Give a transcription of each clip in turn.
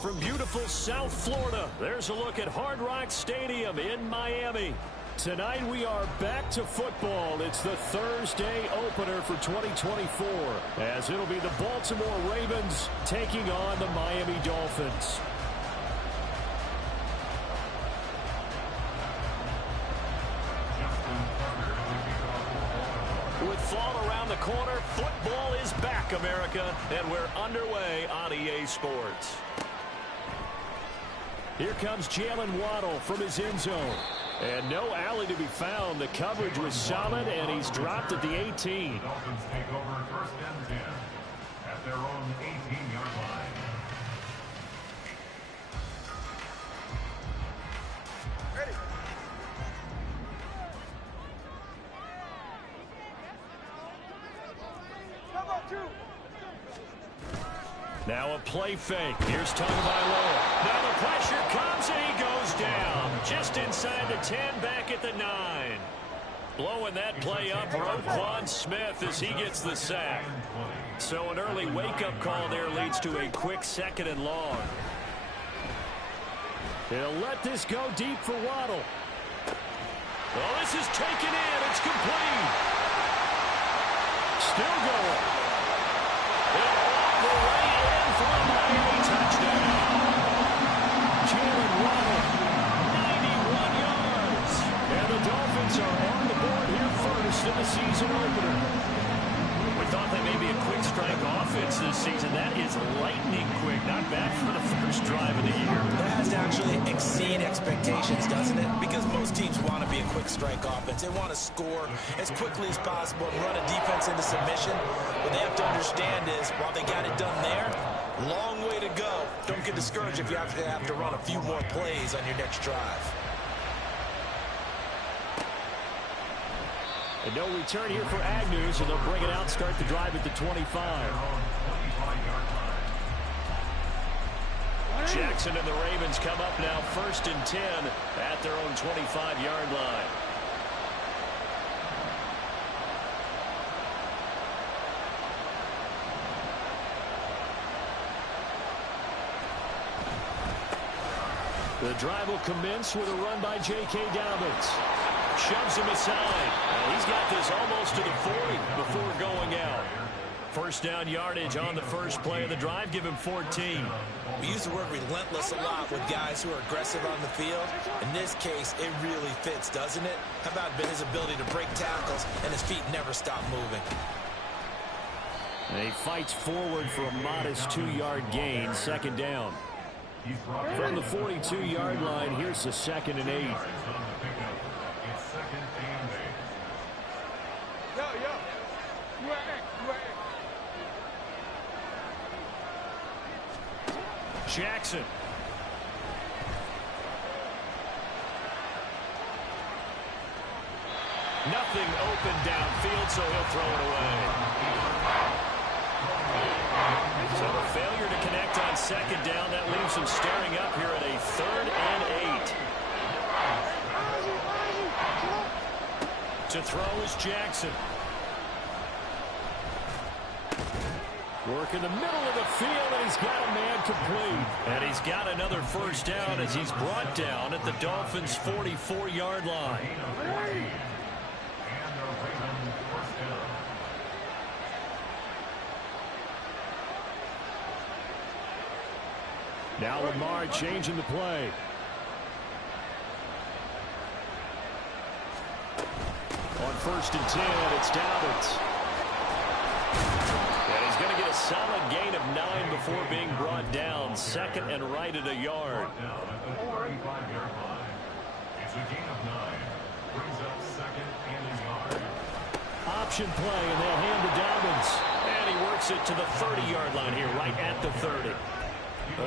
From beautiful South Florida, there's a look at Hard Rock Stadium in Miami. Tonight we are back to football. It's the Thursday opener for 2024, as it'll be the Baltimore Ravens taking on the Miami Dolphins. With fall around the corner, football is back, America, and we're underway on EA Sports. Here comes Jalen Waddle from his end zone. And no alley to be found. The coverage was solid, and he's dropped at the 18. The Dolphins take over first and 10 at their own 18-yard line. Ready. Now a play fake. Here's Tagovailoa. Now the pressure comes, and he goes down. Just inside the 10, back at the 9. Blowing that play up, Roquan Smith as he gets the sack. So an early wake-up call there leads to a quick 2nd and long. They'll let this go deep for Waddle. Well, this is taken in. It's complete. Still going. And off the way in for a Miami touchdown. Jalen Waddle, 91 yards. And the Dolphins are on the board here first in the season opener. We thought that may be a quick strike offense this season. That is lightning quick. Not bad for the first drive of the year. That has to actually exceed expectations, doesn't it? Because most teams want to be a quick strike offense. They want to score as quickly as possible and run a defense into submission. What they have to understand is, while they got it done there, long way to go. Don't get discouraged if you have to run a few more plays on your next drive. And no return here for Agnew, so they'll bring it out, start the drive at the 25. Jackson and the Ravens come up now first and 10 at their own 25-yard line. The drive will commence with a run by J.K. Dobbins. Shoves him aside. He's got this almost to the 40 before going out. First down yardage on the first play of the drive. Give him 14. We use the word relentless a lot with guys who are aggressive on the field. In this case, it really fits, doesn't it? How about his ability to break tackles and his feet never stop moving? And he fights forward for a modest 2-yard gain. Second down. From the 42-yard line, here's the 2nd and 8. Jackson. Nothing open downfield, so he'll throw it away. So a failure to connect on second down. That leaves him staring up here at a 3rd and 8. To throw is Jackson. Work in the middle of the field, and he's got a man complete. And he's got another first down as he's brought down at the Dolphins' 44-yard line. Now Lamar changing the play. On first and 10, it's Dobbins. And he's going to get a solid gain of 9 before being brought down. 2nd and right at a yard. It's a gain of 9. Brings up 2nd and a yard. Option play, and they'll hand to Dobbins. And he works it to the 30-yard line here, right at the 30.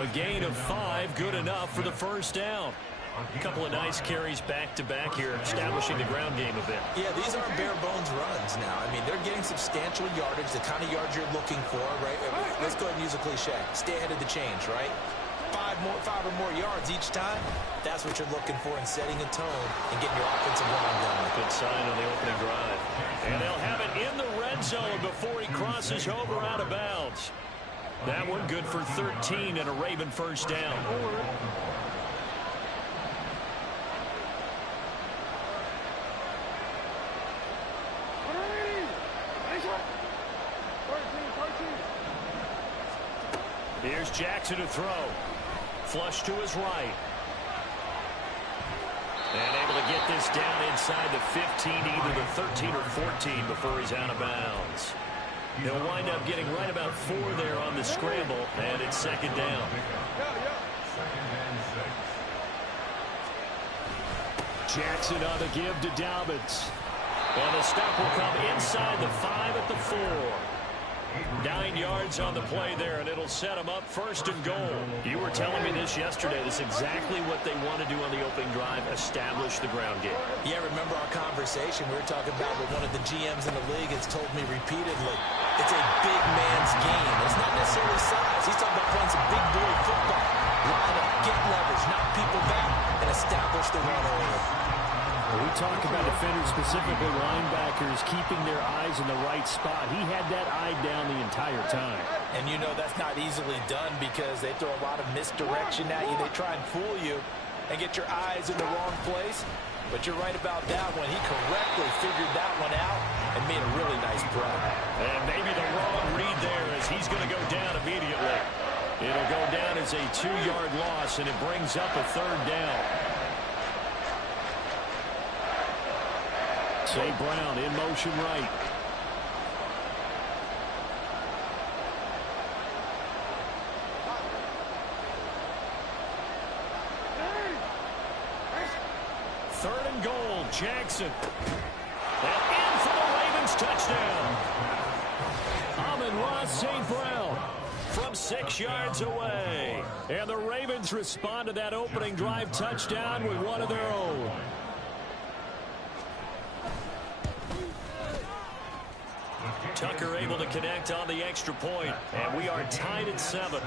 A gain of 5, good enough for the first down. A couple of nice carries back-to-back here, establishing the ground game a bit. Yeah, these aren't bare-bones runs now. I mean, they're getting substantial yardage, the kind of yards you're looking for, right? Let's go ahead and use a cliche. Stay ahead of the change, right? 5 or more yards each time. That's what you're looking for in setting a tone and getting your offensive line going. Good sign on the opening drive. And they'll have it in the red zone before he crosses over out of bounds. That one good for 13 and a Raven first down. Here's Jackson to throw. Flush to his right. And able to get this down inside the 15, either the 13 or 14 before he's out of bounds. He'll wind up getting right about 4 there on the scramble, and it's second down. Jackson on the give to Dobbins. And the stop will come inside the 5 at the 4. 9 yards on the play there, and it'll set them up first and goal. You were telling me this yesterday. This is exactly what they want to do on the opening drive, establish the ground game. Yeah, remember our conversation? We were talking about what one of the GMs in the league has told me repeatedly. It's a big man's game. It's not necessarily size. He's talking about playing some big boy football. Line up, get leverage, knock people back, and establish the run early. We talk about defenders, specifically linebackers, keeping their eyes in the right spot. He had that eye down the entire time. And you know that's not easily done because they throw a lot of misdirection at you. They try and fool you and get your eyes in the wrong place. But you're right about that one. He correctly figured that one out and made a really nice play. And maybe the wrong read there as he's going to go down immediately. It'll go down as a 2-yard loss, and it brings up a third down. St. Brown in motion right. Third and goal, Jackson. And in for the Ravens touchdown. Amon-Ra St. Brown from 6 yards away. And the Ravens respond to that opening drive touchdown with one of their own. Tucker able to connect on the extra point, and we are tied at 7.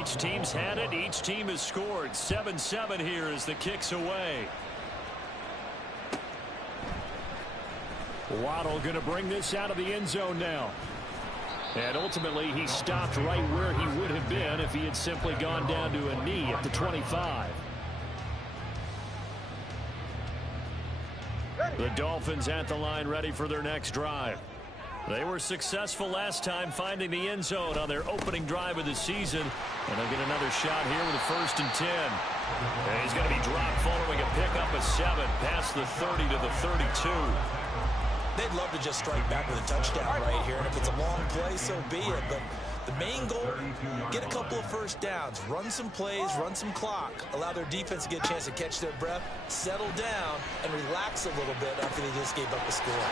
Each team's had it. Each team has scored. 7-7 here as the kick's away. Waddle going to bring this out of the end zone now. And ultimately, he stopped right where he would have been if he had simply gone down to a knee at the 25. The Dolphins at the line, ready for their next drive. They were successful last time finding the end zone on their opening drive of the season. And they'll get another shot here with a 1st and 10. And he's going to be dropped following a pickup of 7 past the 30 to the 32. They'd love to just strike back with a touchdown right here. And if it's a long play, so be it. But the main goal, get a couple of first downs, run some plays, run some clock, allow their defense to get a chance to catch their breath, settle down, and relax a little bit after they just gave up a score.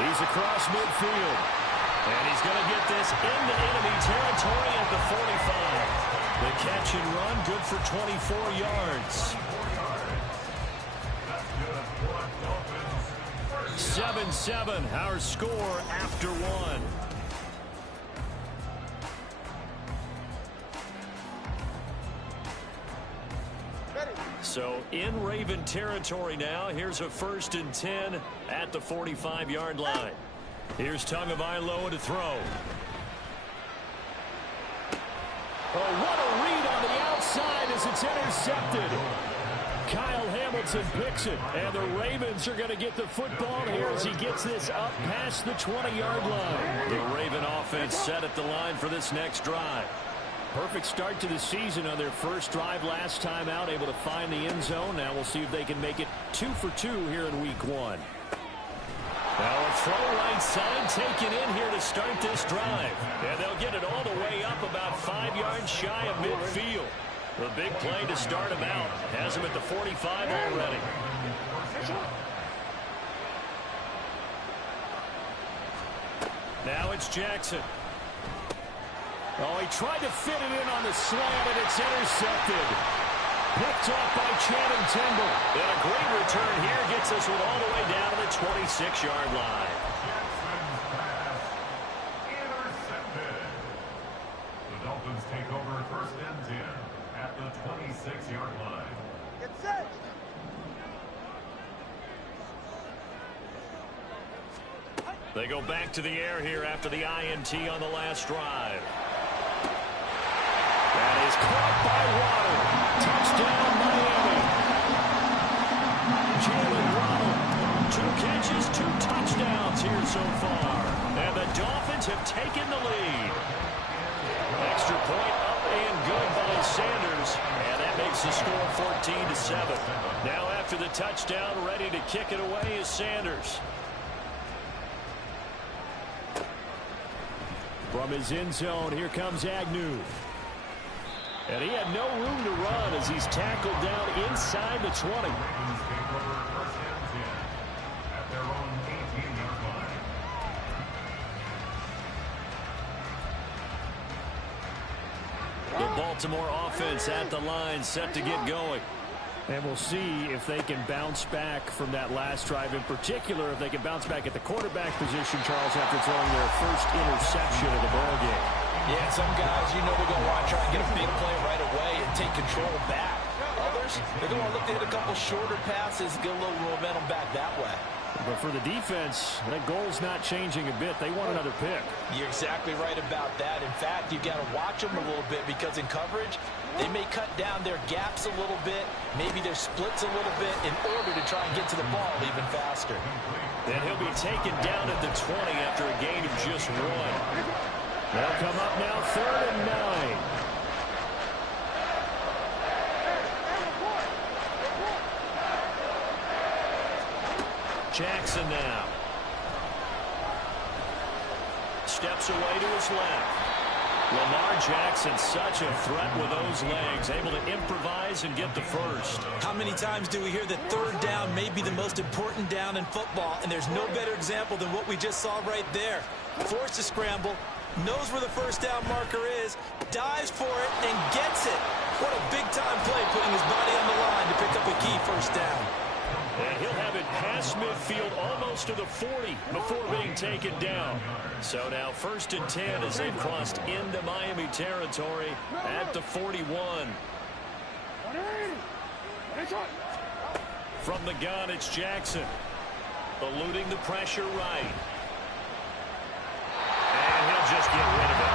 He's across midfield. And he's going to get this into enemy territory at the 45. The catch and run, good for 24 yards. 7-7, our score after 1. So in Raven territory now. Here's a 1st and 10 at the 45-yard line. Here's Tagovailoa to throw. Oh, what a read on the outside as it's intercepted. Kyle Hamilton picks it, and the Ravens are going to get the football here as he gets this up past the 20-yard line. The Raven offense set at the line for this next drive. Perfect start to the season on their first drive last time out, able to find the end zone. Now we'll see if they can make it 2 for 2 here in week 1. Now a throw right side taken in here to start this drive. And they'll get it all the way up about 5 yards shy of midfield. The big play to start him out. Has him at the 45 already. Now it's Jackson. Oh, he tried to fit it in on the slant, and it's intercepted. Picked off by Channing Tindall. And a great return here gets us all the way down to the 26-yard line. Intercepted. The Dolphins take over 1st and 10 at the 26-yard line. Get set. They go back to the air here after the INT on the last drive. That is caught by Waddle. Touchdown, Miami. Jalen Waddle, 2 catches, 2 touchdowns here so far. And the Dolphins have taken the lead. Extra point up and good by Sanders. And that makes the score 14-7. Now after the touchdown, ready to kick it away is Sanders. From his end zone, here comes Agnew. And he had no room to run as he's tackled down inside the 20. At their own 18-yard line. The Baltimore offense at the line, set to get going. And we'll see if they can bounce back from that last drive. In particular, if they can bounce back at the quarterback position, Charles, after throwing their first interception of the ballgame. Yeah, some guys, you know, they're going to want to try and get a big play right away and take control back. Others, they're going to look to hit a couple shorter passes, get a little momentum back that way. But for the defense, that goal's not changing a bit. They want another pick. You're exactly right about that. In fact, you've got to watch them a little bit because in coverage, they may cut down their gaps a little bit, maybe their splits a little bit in order to try and get to the ball even faster. Then he'll be taken down at the 20 after a gain of just 1. They'll come up now 3rd and 9. Jackson now. Steps away to his left. Lamar Jackson, such a threat with those legs, able to improvise and get the first. How many times do we hear that 3rd down may be the most important down in football, and there's no better example than what we just saw right there. Forced to scramble, knows where the first down marker is, dives for it, and gets it. What a big-time play, putting his body on the line to pick up a key first down. And he'll have it past midfield almost to the 40 before being taken down. So now 1st and 10 as they've crossed into Miami territory at the 41. From the gun, it's Jackson. Eluding the pressure right. And he'll just get rid of it.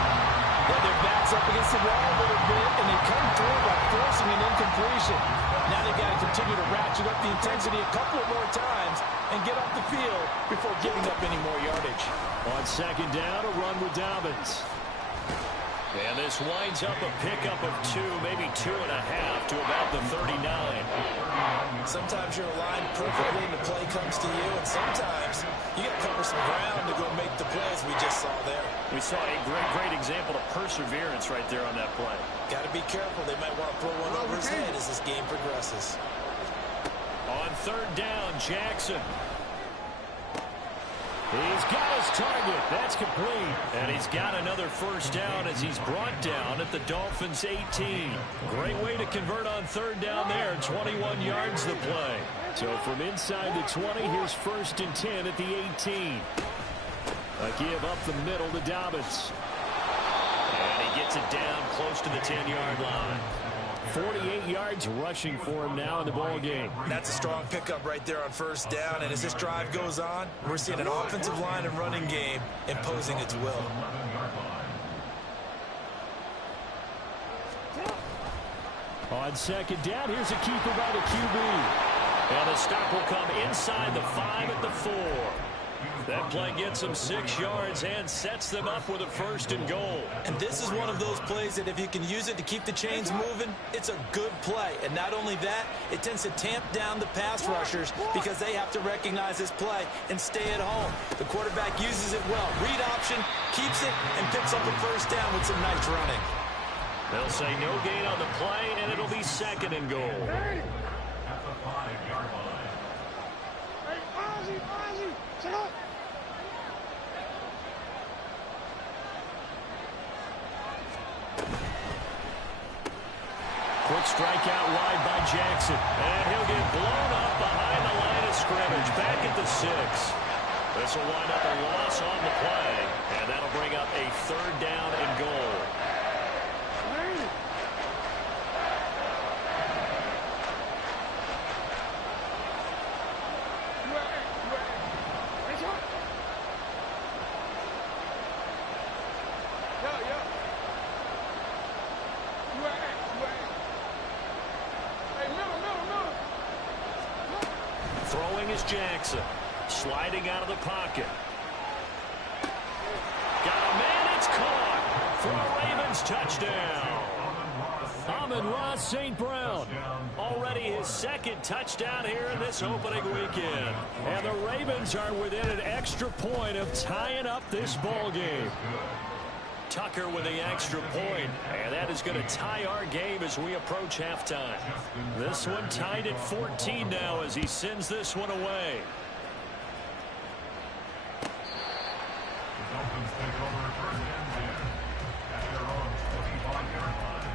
Yeah, their back's up against the wall a little bit, and they come through by forcing an incompletion. Now they've got to continue to ratchet up the intensity a couple more times and get off the field before giving up any more yardage. On 2nd down, a run with Dobbins. And this winds up a pickup of 2, maybe 2.5 to about the 39. Sometimes you're aligned perfectly and the play comes to you, and sometimes you got to cover some ground to go make the plays we just saw there. We saw a great example of perseverance right there on that play. Got to be careful. They might want to throw one over his head as this game progresses. On 3rd down, Jackson. He's got his target. That's complete. And he's got another first down as he's brought down at the Dolphins' 18. Great way to convert on 3rd down there. 21 yards the play. So from inside the 20, here's 1st and 10 at the 18. A give up the middle to Dobbins. And he gets it down close to the 10-yard line. 48 yards rushing for him now in the ball game. That's a strong pickup right there on 1st down, and as this drive goes on, we're seeing an offensive line and running game imposing its will. On 2nd down, here's a keeper by the QB. And the stop will come inside the 5 at the 4. That play gets them 6 yards and sets them up with a 1st and goal. And this is one of those plays that if you can use it to keep the chains moving, it's a good play. And not only that, it tends to tamp down the pass rushers because they have to recognize this play and stay at home. The quarterback uses it well. Read option, keeps it, and picks up a 1st down with some nice running. They'll say no gain on the play, and it'll be 2nd and goal. At the 5-yard line. Quick strike out wide by Jackson. And he'll get blown up behind the line of scrimmage. Back at the 6. This will wind up a loss on the play. And that'll bring up a 3rd down and goal. throwing is Jackson. Sliding out of the pocket. Got a man, it's caught for a Ravens touchdown. Amon-Ra St. Brown, already his second touchdown here in this opening weekend. And the Ravens are within an extra point of tying up this ball game. Tucker with the extra point, and that is going to tie our game as we approach halftime. This one tied at 14 now as he sends this one away. The Dolphins take over first and 10 at their own 25-yard line.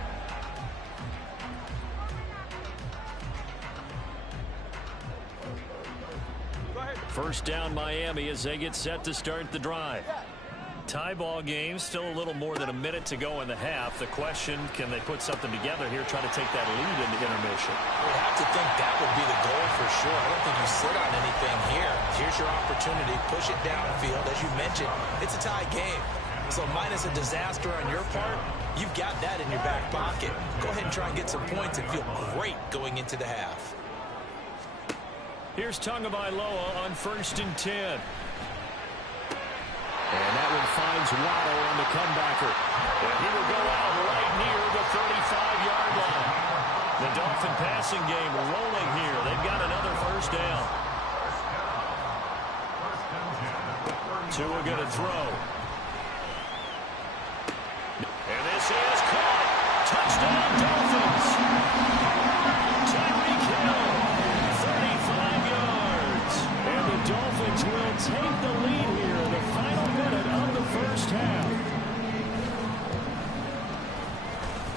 First down Miami as they get set to start the drive. Tie ball game, still a little more than a minute to go in the half. The question, can they put something together here, try to take that lead into intermission? We have to think that would be the goal for sure. I don't think you sit on anything here. Here's your opportunity. Push it downfield. As you mentioned, it's a tie game. So minus a disaster on your part, you've got that in your back pocket. Go ahead and try and get some points and feel great going into the half. Here's Tagovailoa on 1st and 10. And that one finds Waddle on the comebacker. And he will go out right near the 35-yard line. The Dolphin passing game rolling here. They've got another first down. Tua going to throw. And this is caught. Touchdown Dolphins. Tyreek Hill, 35 yards. And the Dolphins will take the lead here in the final minute of the first half.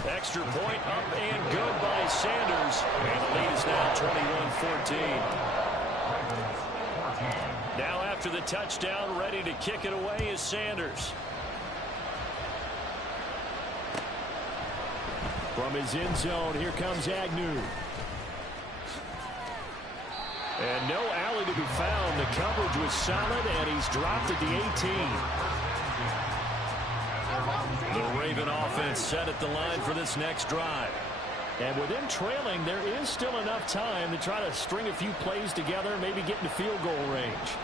Extra point up and good by Sanders. And the lead is now 21-14. Now after the touchdown, ready to kick it away is Sanders. From his end zone, here comes Agnew. And no alley to be found. The coverage was solid, and he's dropped at the 18. The Raven offense set at the line for this next drive. And with them trailing, there is still enough time to try to string a few plays together, maybe get into field goal range.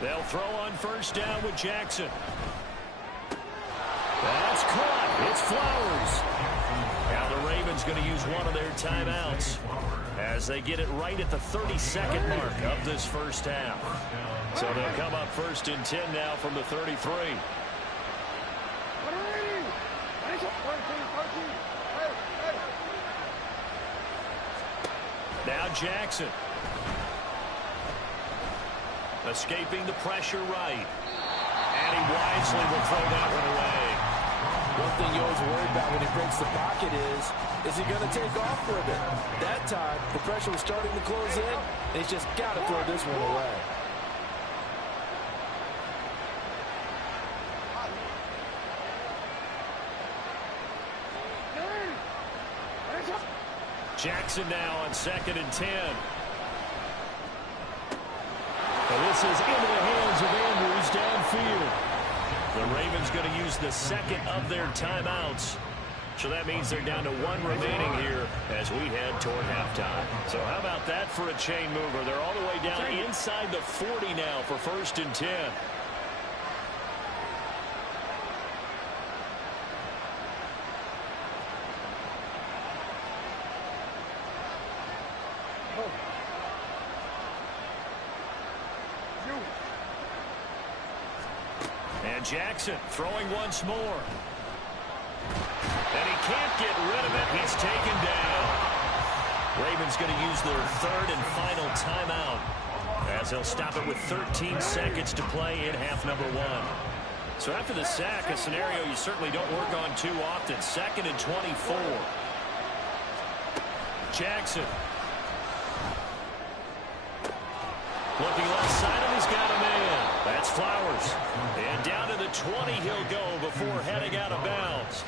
They'll throw on first down with Jackson. That's caught. It's Flowers. Now the Ravens going to use one of their timeouts as they get it right at the 32nd mark of this first half. So they'll come up 1st and 10 now from the 33. Now Jackson. Escaping the pressure right. And he wisely will throw that one away. One thing you always worry about when he breaks the pocket is he going to take off for a bit? That time, the pressure was starting to close in, and he's just got to throw this one away. Jackson now on 2nd and 10. And this is into the hands of Andrews downfield. The Ravens going to use the second of their timeouts. So that means they're down to one remaining here as we head toward halftime. So how about that for a chain mover? They're all the way down inside the 40 now for 1st and 10. And Jackson throwing once more. And he can't get rid of it. He's taken down. Ravens going to use their third and final timeout as they'll stop it with 13 seconds to play in half number one. So after the sack, a scenario you certainly don't work on too often. 2nd and 24. Jackson. Looking left side, and he's got a man. That's Flowers. And down to the 20 he'll go before heading out of bounds.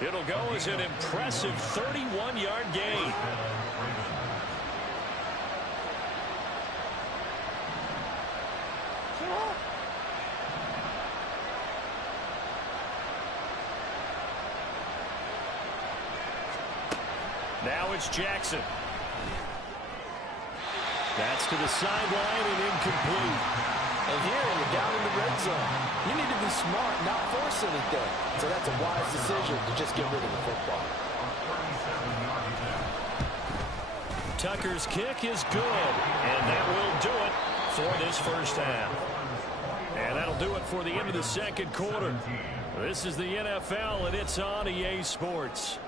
It'll go as an impressive 31-yard gain. Now it's Jackson. That's to the sideline and incomplete. And here you're down in the red zone. You need to be smart, not force anything. So that's a wise decision to just get rid of the football. Tucker's kick is good, and that will do it for this first half. And that'll do it for the end of the second quarter. This is the NFL, and it's on EA Sports.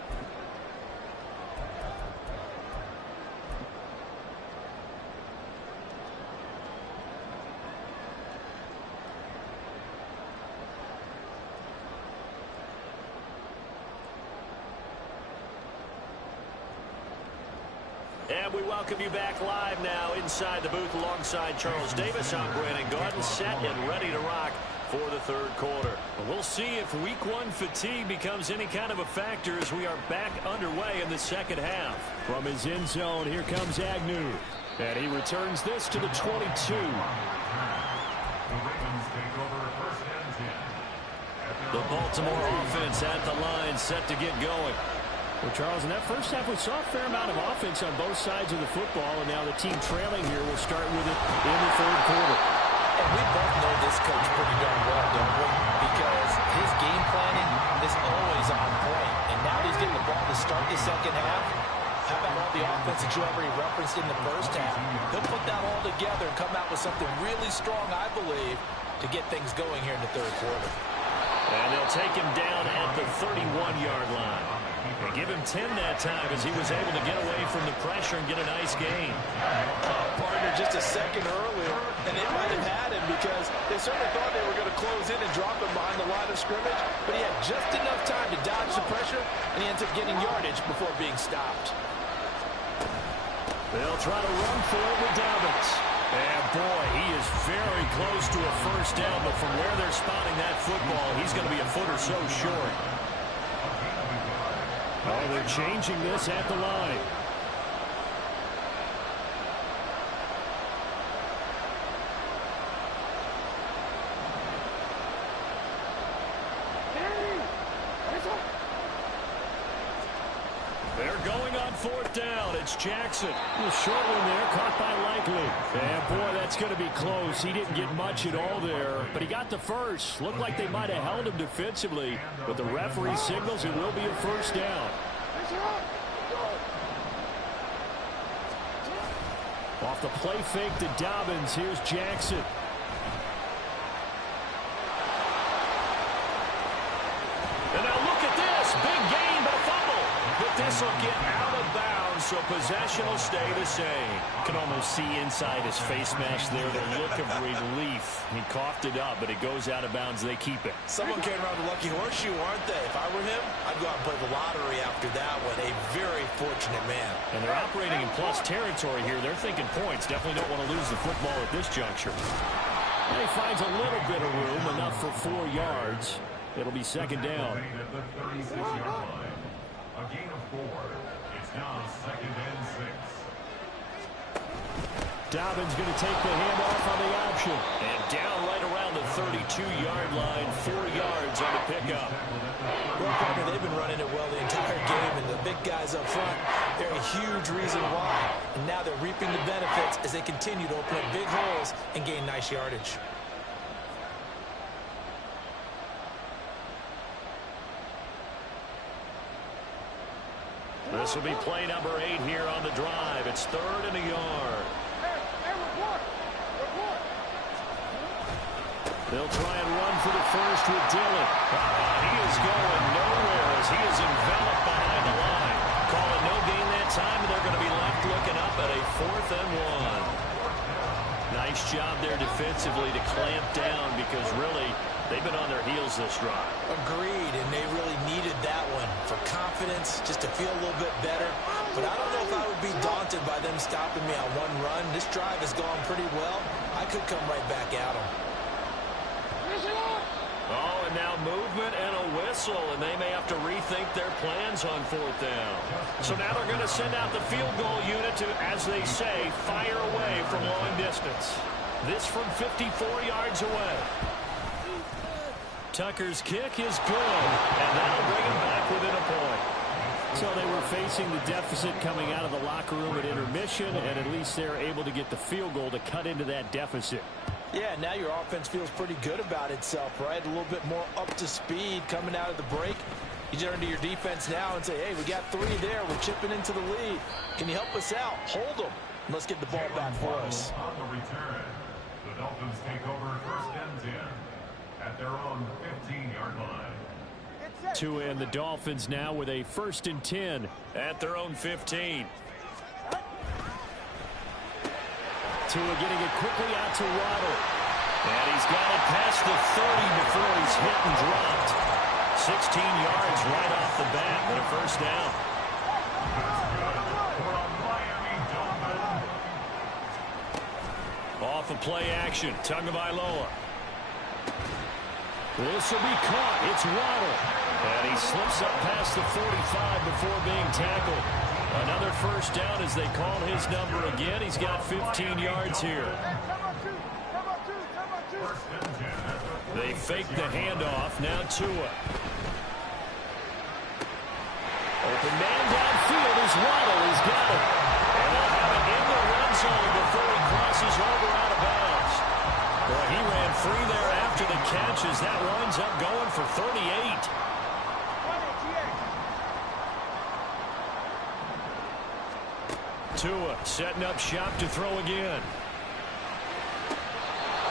And we welcome you back live now inside the booth alongside Charles Davis. I'm Brandon Gaudin, set and ready to rock for the third quarter. We'll see if week one fatigue becomes any kind of a factor as we are back underway in the second half. From his end zone, here comes Agnew. And he returns this to the 22. The Baltimore offense at the line, set to get going. Well, Charles, in that first half, we saw a fair amount of offense on both sides of the football, and now the team trailing here will start with it in the third quarter. And we both know this coach pretty darn well, don't we? Because his game planning is always on point. And now he's getting the ball to start the second half. How about all the offense that you already referenced in the first half? He'll put that all together and come out with something really strong, I believe, to get things going here in the third quarter. And they'll take him down at the 31-yard line. They give him 10 that time as he was able to get away from the pressure and get a nice gain. Partner just a second earlier, and they might have had him because they certainly thought they were going to close in and drop him behind the line of scrimmage, but he had just enough time to dodge the pressure, and he ends up getting yardage before being stopped. They'll try to run for it with Dobbins. And boy, he is very close to a first down, but from where they're spotting that football, he's going to be a foot or so short. Oh, they're changing this at the line. They're going on fourth down. It's Jackson. A short one there, caught by Likely. And boy, that's going to be close. He didn't get much at all there, but he got the first. Looked like they might have held him defensively, but the referee signals it will be a first down. Off the play fake to Dobbins, here's Jackson. And now look at this. Big gain, but a fumble. But this will get out of bounds, so possession will stay the same. You can almost see inside his face mask there the look of relief. He coughed it up, but it goes out of bounds. They keep it. Someone came around the lucky horseshoe, aren't they? If I were him, I'd go out and play the lottery after that one. A very fortunate man. And they're operating in plus territory here. They're thinking points. Definitely don't want to lose the football at this juncture. And he finds a little bit of room, enough for 4 yards. It'll be second down. A gain of 4. It's now second and 6. Dobbins going to take the handoff on the option. And down right around the 32-yard line, 4 yards on the pickup. Well, partner, they've been running it well the entire game, and the big guys up front, they're a huge reason why. And now they're reaping the benefits as they continue to open up big holes and gain nice yardage. This will be play number 8 here on the drive. It's 3rd and a yard. They'll try and run for the first with Dillon. He is going nowhere as he is enveloped behind the line. Calling no gain that time, and they're going to be left looking up at a 4th and 1. Nice job there defensively to clamp down because really they've been on their heels this drive. Agreed, and they really needed that one for confidence, just to feel a little bit better. But I don't know if I would be daunted by them stopping me on one run. This drive has gone pretty well. I could come right back at them. Oh, and now movement and a whistle, and they may have to rethink their plans on 4th down. So now they're going to send out the field goal unit to, as they say, fire away from long distance. This from 54 yards away. Tucker's kick is good, and that'll bring him back within a point. So they were facing the deficit coming out of the locker room at intermission, and at least they're able to get the field goal to cut into that deficit. Yeah, now your offense feels pretty good about itself, right? A little bit more up to speed coming out of the break. You turn to your defense now and say, hey, we got 3 there. We're chipping into the lead. Can you help us out? Hold them. Let's get the ball back for us. On the return, the Dolphins take over first and 10 at their own 15-yard line. Tua and the Dolphins now with a 1st and 10 at their own 15. Tua getting it quickly out to Waddle. And he's got it past the 30 before he's hit and dropped. 16 yards right off the bat and a 1st down. That's good for a Miami Dolphin. Off of play action, Tagovailoa. This will be caught. It's Waddle. And he slips up past the 45 before being tackled. Another 1st down as they call his number again. He's got 15 yards here. They fake the handoff. Now Tua. Open man downfield is Waddle. He's got it. And they'll have it in the red zone before he crosses over out of bounds. Boy, he ran free there after the catch as that winds up going for 38. Tua setting up shop to throw again.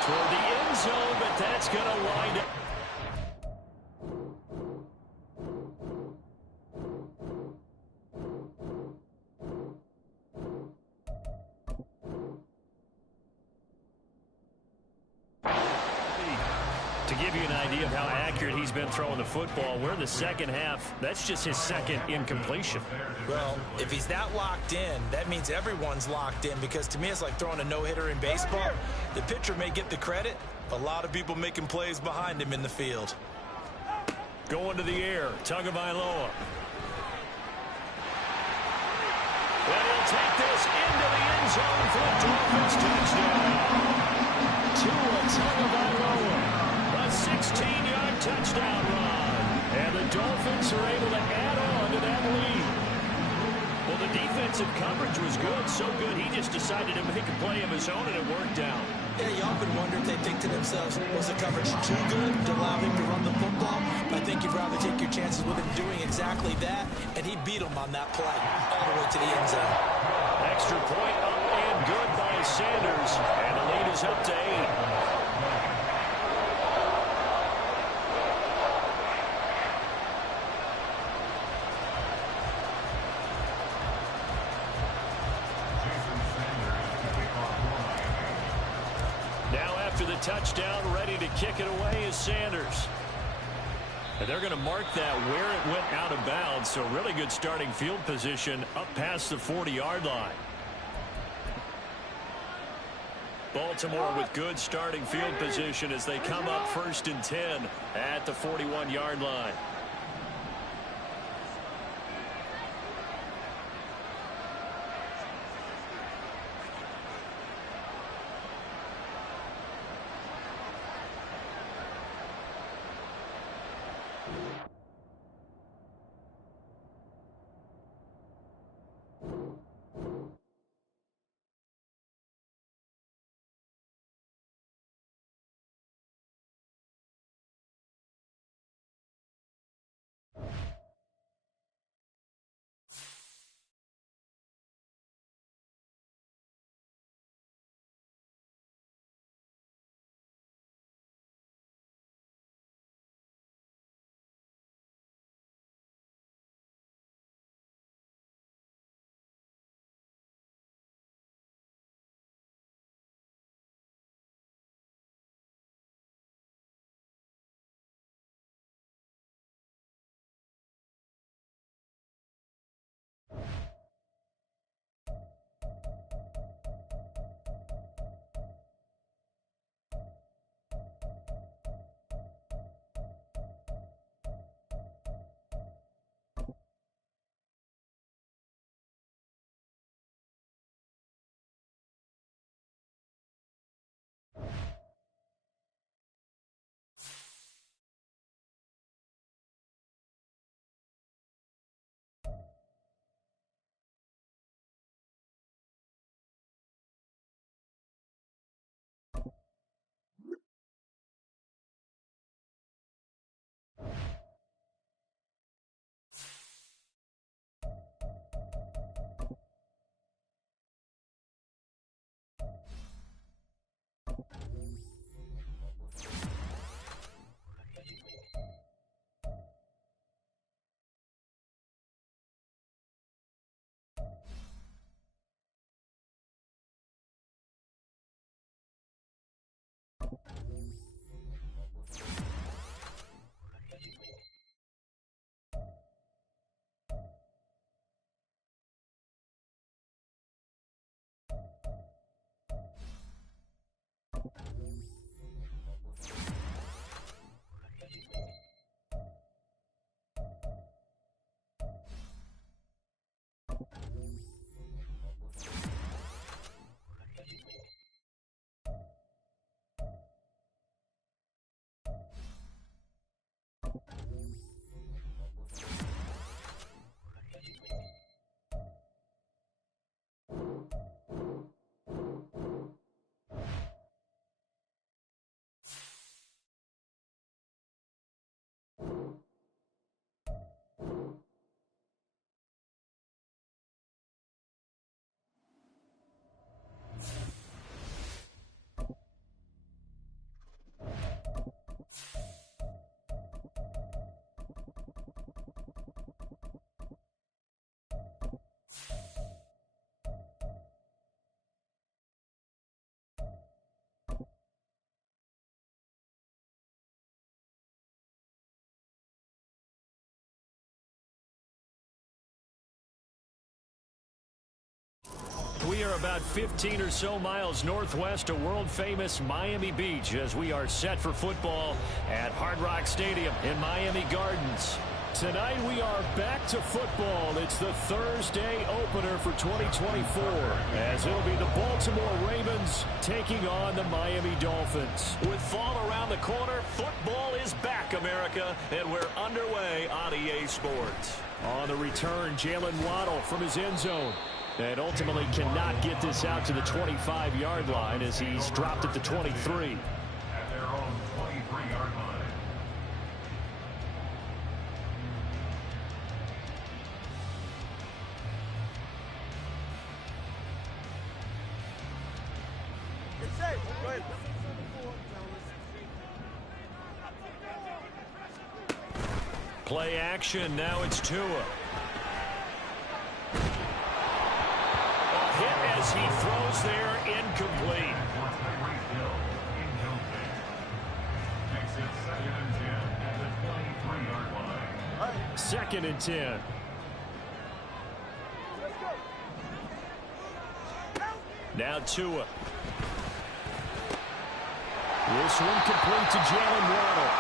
Toward the end zone, but that's going to wind up. To give you an idea of how accurate he's been throwing the football, we're in the 2nd half. That's just his 2nd incompletion. Well, if he's that locked in, that means everyone's locked in, because to me it's like throwing a no-hitter in baseball. The pitcher may get the credit, a lot of people making plays behind him in the field. Going to the air, Tagovailoa. And he'll take this into the end zone for the Dolphins touchdown. Tua Tagovailoa. A 16-yard touchdown run. And the Dolphins are able to add on to that lead. Well, the defensive coverage was good, so good he just decided to make a play of his own, and it worked out. Yeah, you often wonder if they think to themselves, was the coverage too good to allow him to run the football? I think you'd rather take your chances with him doing exactly that, and he beat him on that play all the way to the end zone. Extra point up and good by Sanders, and the lead is up to 8. The touchdown, ready to kick it away is Sanders. And they're going to mark that where it went out of bounds, so really good starting field position up past the 40-yard line. Baltimore with good starting field position as they come up 1st and 10 at the 41-yard line. We're about 15 or so miles northwest of world-famous Miami Beach as we are set for football at Hard Rock Stadium in Miami Gardens. Tonight we are back to football. It's the Thursday opener for 2024 as it'll be the Baltimore Ravens taking on the Miami Dolphins. With fall around the corner, football is back, America, and we're underway on EA Sports. On the return, Jalen Waddle from his end zone. And ultimately cannot get this out to the 25-yard line as he's dropped at the 23. At their own 23-yard line. Play action. Now it's Tua. A hit as he throws there, incomplete. Makes it 2nd and 10 at the 23-yard line. 2nd and 10. Now Tua. This one complete to Jalen Waddle.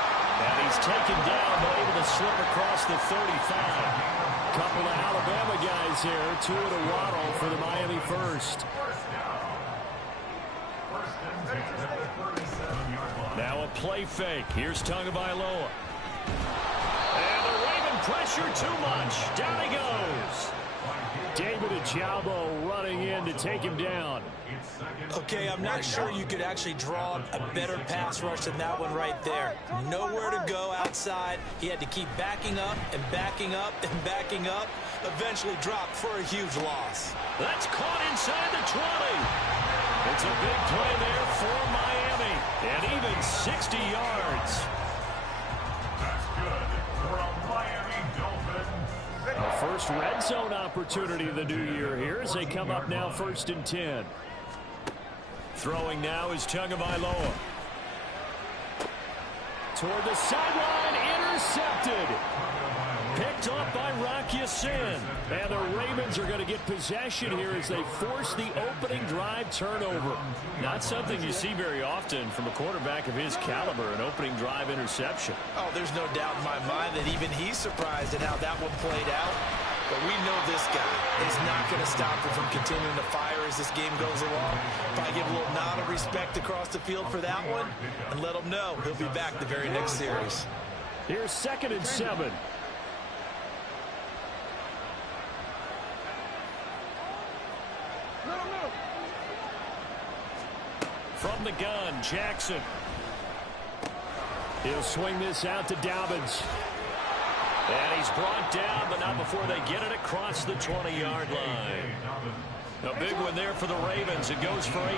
And he's taken down, but able to slip across the 35. Couple of Alabama guys here. Tua to Waddle for the Miami first. Now a play fake. Here's Tagovailoa. And the Raven pressure too much. Down he goes. David Ojabo running in to take him down. Okay, I'm not sure you could actually draw a better pass rush than that one right there. Nowhere to go outside. He had to keep backing up and backing up and backing up. Eventually dropped for a huge loss. That's caught inside the 20. It's a big play there for Miami. And even 60 yards. That's good for a Miami Dolphin. A first red zone opportunity of the new year here as they come up now 1st and 10. Throwing now is Tagovailoa. Toward the sideline, intercepted. Picked up by Rock Ya-Sin. And the Ravens are going to get possession here as they force the opening drive turnover. Not something you see very often from a quarterback of his caliber, an opening drive interception. Oh, there's no doubt in my mind that even he's surprised at how that one played out. But we know this guy is not going to stop him from continuing to fire as this game goes along. Probably give a little nod of respect across the field for that one and let him know he'll be back the very next series. Here's 2nd and 7. From the gun, Jackson. He'll swing this out to Dobbins. And he's brought down, but not before they get it across the 20-yard line. A big one there for the Ravens. It goes for 18.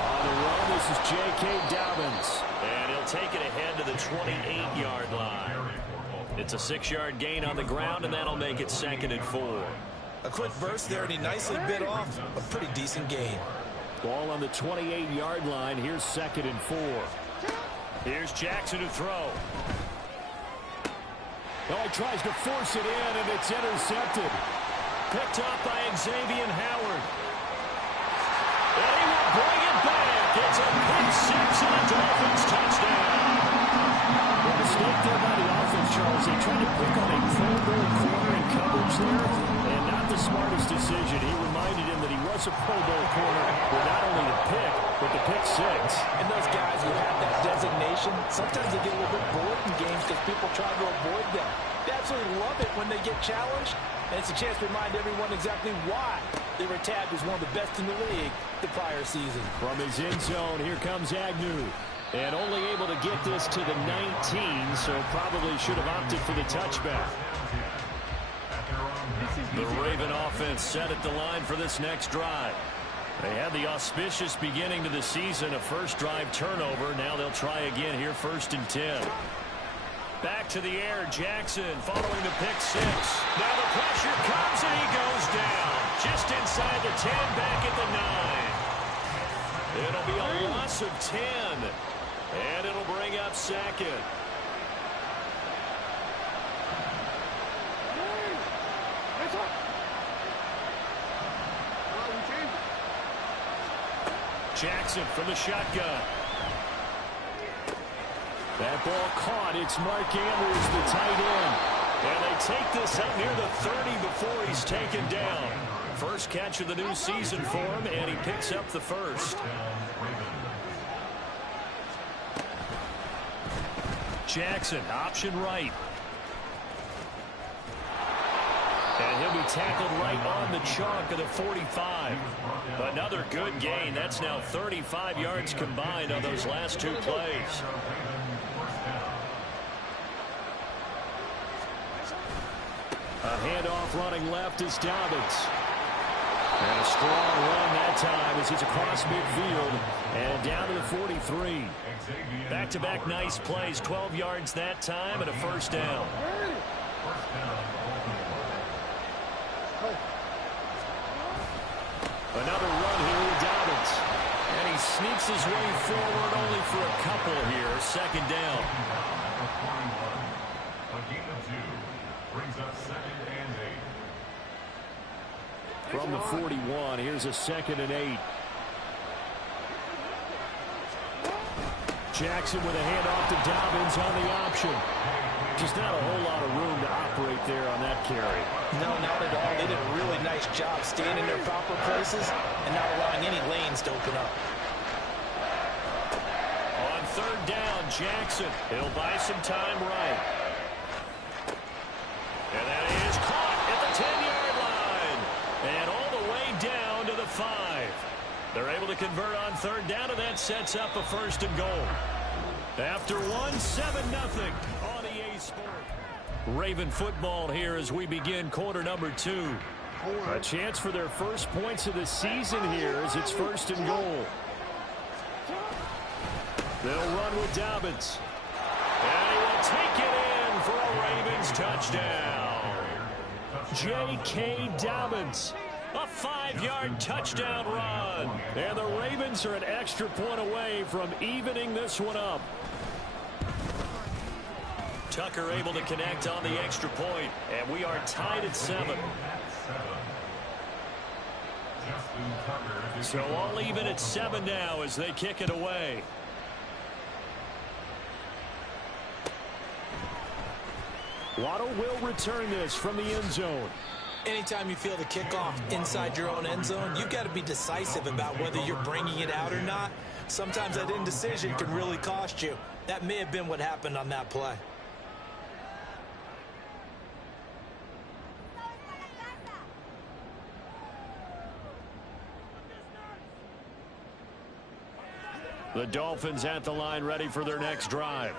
On the run, this is J.K. Dobbins. And he'll take it ahead to the 28-yard line. It's a 6-yard gain on the ground, and that'll make it 2nd and 4. A quick burst there, and he nicely bit off a pretty decent gain. Ball on the 28-yard line. Here's 2nd and 4. Here's Jackson to throw. Oh, he tries to force it in, and it's intercepted. Picked up by Xavier Howard. And he will bring it back. It's a pick six and a Dolphins touchdown. The mistake there by the offense, Charles. They tried to pick on a Pro Bowl corner in coverage there, and not the smartest decision. He reminded him that he was a Pro Bowl corner with not only the pick, but the pick six. And those guys who have that designation, sometimes they get a little bit bored in games because people try to avoid them. They absolutely love it when they get challenged, and it's a chance to remind everyone exactly why they were tagged as one of the best in the league the prior season. From his end zone, here comes Agnew. And only able to get this to the 19, so probably should have opted for the touchback. The Raven offense set at the line for this next drive. They had the auspicious beginning to the season, a first drive turnover. Now they'll try again here, 1st and 10. Back to the air, Jackson following the pick six. Now the pressure comes and he goes down. Just inside the 10, back at the 9. It'll be a loss of 10. And it'll bring up 2nd. Jackson from the shotgun. That ball caught. It's Mark Andrews, the tight end. And they take this up near the 30 before he's taken down. First catch of the new season for him, and he picks up the first. Jackson, option right. And he'll be tackled right on the chalk of the 45. Another good gain. That's now 35 yards combined on those last two plays. A handoff running left is Dobbins. And a strong run that time as he's across midfield and down to the 43. Back-to-back nice plays, 12 yards that time and a first down. Another run here with Dobbins. And he sneaks his way forward only for a couple here. Second down. A gain of 2 brings up 2nd and 8. From the 41, here's a 2nd and 8. Jackson with a handoff to Dobbins on the option. Just not a whole lot of room to operate there on that carry. No, not at all. They did a really nice job staying in their proper places and not allowing any lanes to open up. On third down, Jackson. He'll buy some time right. And that is caught at the 10-yard line. And all the way down to the 5. They're able to convert on third down, and that sets up a first and goal. After 1, 7-0 on EA Sports. Raven football here as we begin quarter number 2. A chance for their first points of the season here as it's first and goal. They'll run with Dobbins. And he will take it in for a Ravens touchdown. J.K. Dobbins. A 5-yard touchdown run. And the Ravens are an extra point away from evening this one up. Tucker able to connect on the extra point, and we are tied at 7. So all even at 7 now as they kick it away. Waddle will return this from the end zone. Anytime you feel the kickoff inside your own end zone, you've got to be decisive about whether you're bringing it out or not. Sometimes that indecision can really cost you. That may have been what happened on that play. The Dolphins at the line ready for their next drive.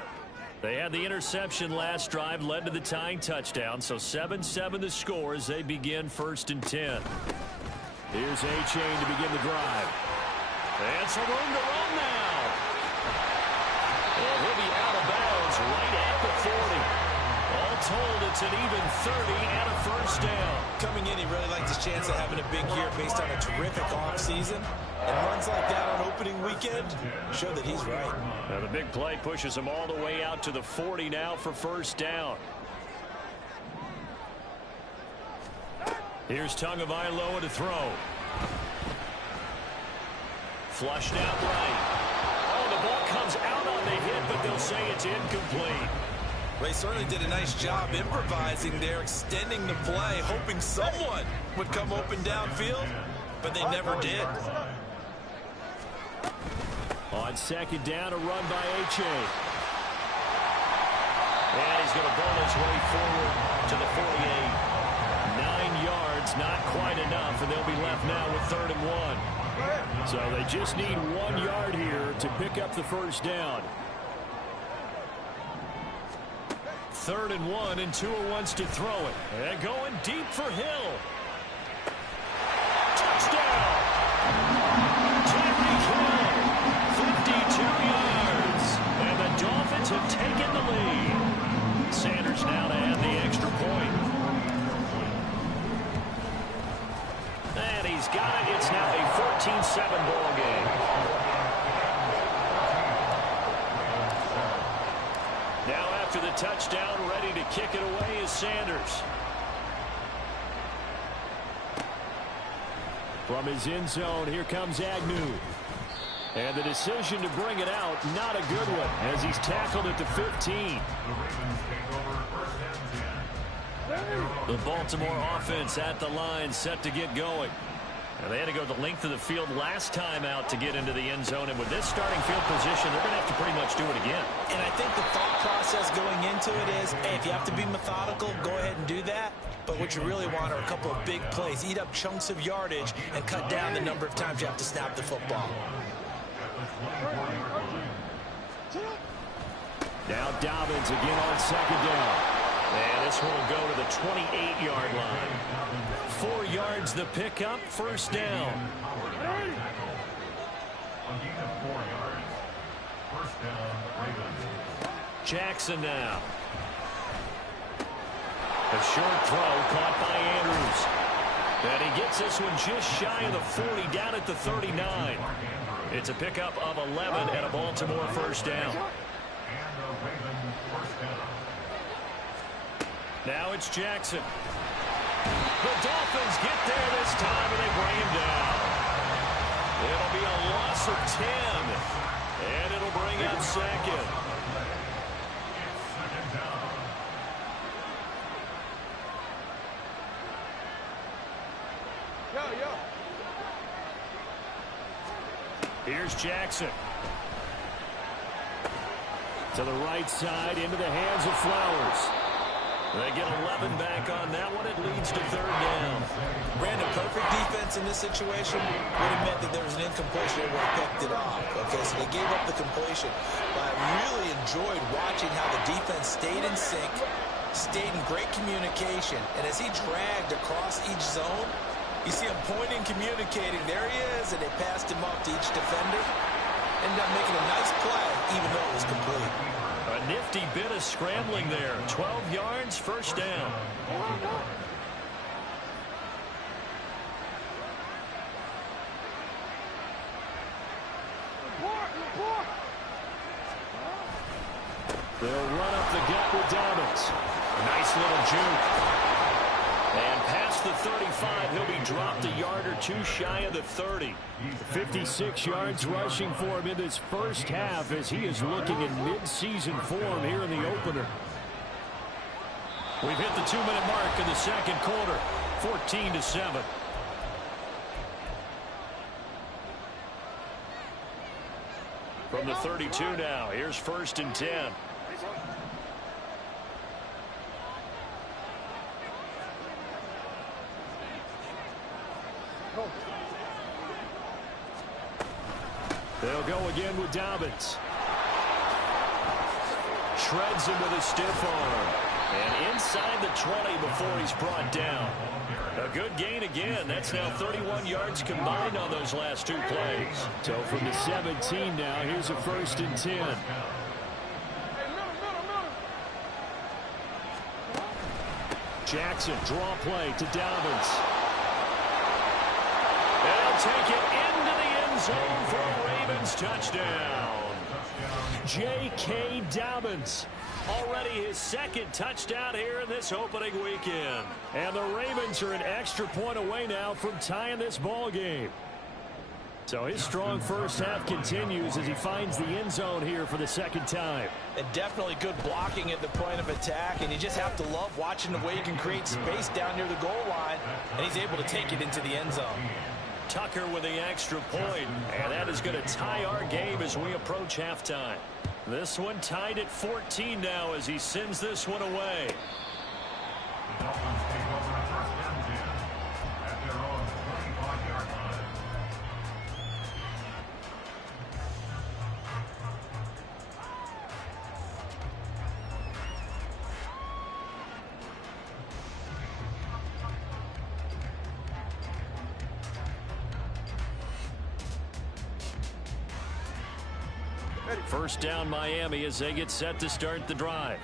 They had the interception last drive, led to the tying touchdown, so 7-7 the score as they begin 1st and 10. Here's A-Chain to begin the drive. And some room to run now. And he'll be out of bounds right at the 40. All told, it's an even 30 and a first down. Coming in, he really liked his chance of having a big year based on a terrific offseason. And runs like that on opening weekend show that he's right. Now the big play pushes him all the way out to the 40 now for first down. Here's Tagovailoa to throw. Flushed out right. Oh, the ball comes out on the hit, but they'll say it's incomplete. They certainly did a nice job improvising there, extending the play, hoping someone would come open downfield, but they never did. On second down, a run by H.A. And he's going to bowl his way forward to the 48. 9 yards, not quite enough, and they'll be left now with 3rd and 1. So they just need 1 yard here to pick up the first down. 3rd and 1, and Tua wants to throw it. And going deep for Hill. Touchdown! Tyreek Hill, 52 yards. And the Dolphins have taken the lead. Sanders now to add the extra point. And he's got it. It's now a 14-7 ball game. Now after the touchdown, ready to kick it away is Sanders. From his end zone, here comes Agnew. And the decision to bring it out, not a good one, as he's tackled at the 15. The Ravens take over first and 10. The Baltimore offense at the line, set to get going. Now, they had to go the length of the field last time out to get into the end zone, and with this starting field position, they're going to have to pretty much do it again. And I think the thought process going into it is, hey, if you have to be methodical, go ahead and do that. But what you really want are a couple of big plays, eat up chunks of yardage, and cut down the number of times you have to snap the football. Now Dobbins again on second down. And this one will go to the 28-yard line. 4 yards the pickup, first down. A gain of 4 yards. First down, Ravens. Jackson now. A short throw caught by Andrews. And he gets this one just shy of the 40, down at the 39. It's a pickup of 11 and a Baltimore first down. Now it's Jackson. The Dolphins get there this time, and they bring him down. It'll be a loss of 10, and it'll bring up second. Here's Jackson. To the right side, into the hands of Flowers. They get 11 back on that one. It leads to third down. Brandon, perfect defense in this situation would have meant that there was an incompletion and would have picked it off. Okay, so they gave up the completion. But I really enjoyed watching how the defense stayed in sync, stayed in great communication. And as he dragged across each zone, you see him pointing, communicating. There he is, and they passed him up to each defender. Ended up making a nice play, even though it was complete. A nifty bit of scrambling there. 12 yards, first down. They'll run up the gut with Dobbins. Nice little juke. And past the 35, he'll be dropped a yard or two shy of the 30. 56 yards rushing for him in this first half as he is looking in mid-season form here in the opener. We've hit the 2-minute mark in the second quarter, 14-7. From the 32 now, here's first and 10. They'll go again with Dobbins. Shreds him with a stiff arm. And inside the 20 before he's brought down. A good gain again. That's now 31 yards combined on those last two plays. So from the 17 now, here's a first and 10. Jackson, draw play to Dobbins. They'll take it into the end zone for a Ravens touchdown. J.K. Dobbins. Already his second touchdown here in this opening weekend. And the Ravens are an extra point away now from tying this ball game. So his strong first half continues as he finds the end zone here for the second time. And definitely good blocking at the point of attack, and you just have to love watching the way he can create space down near the goal line, and he's able to take it into the end zone. Tucker with the extra point, and that is going to tie our game as we approach halftime. This one tied at 14 now as he sends this one away. The Dolphins take over first and 10 at their own 35-yard line. First down Miami as they get set to start the drive.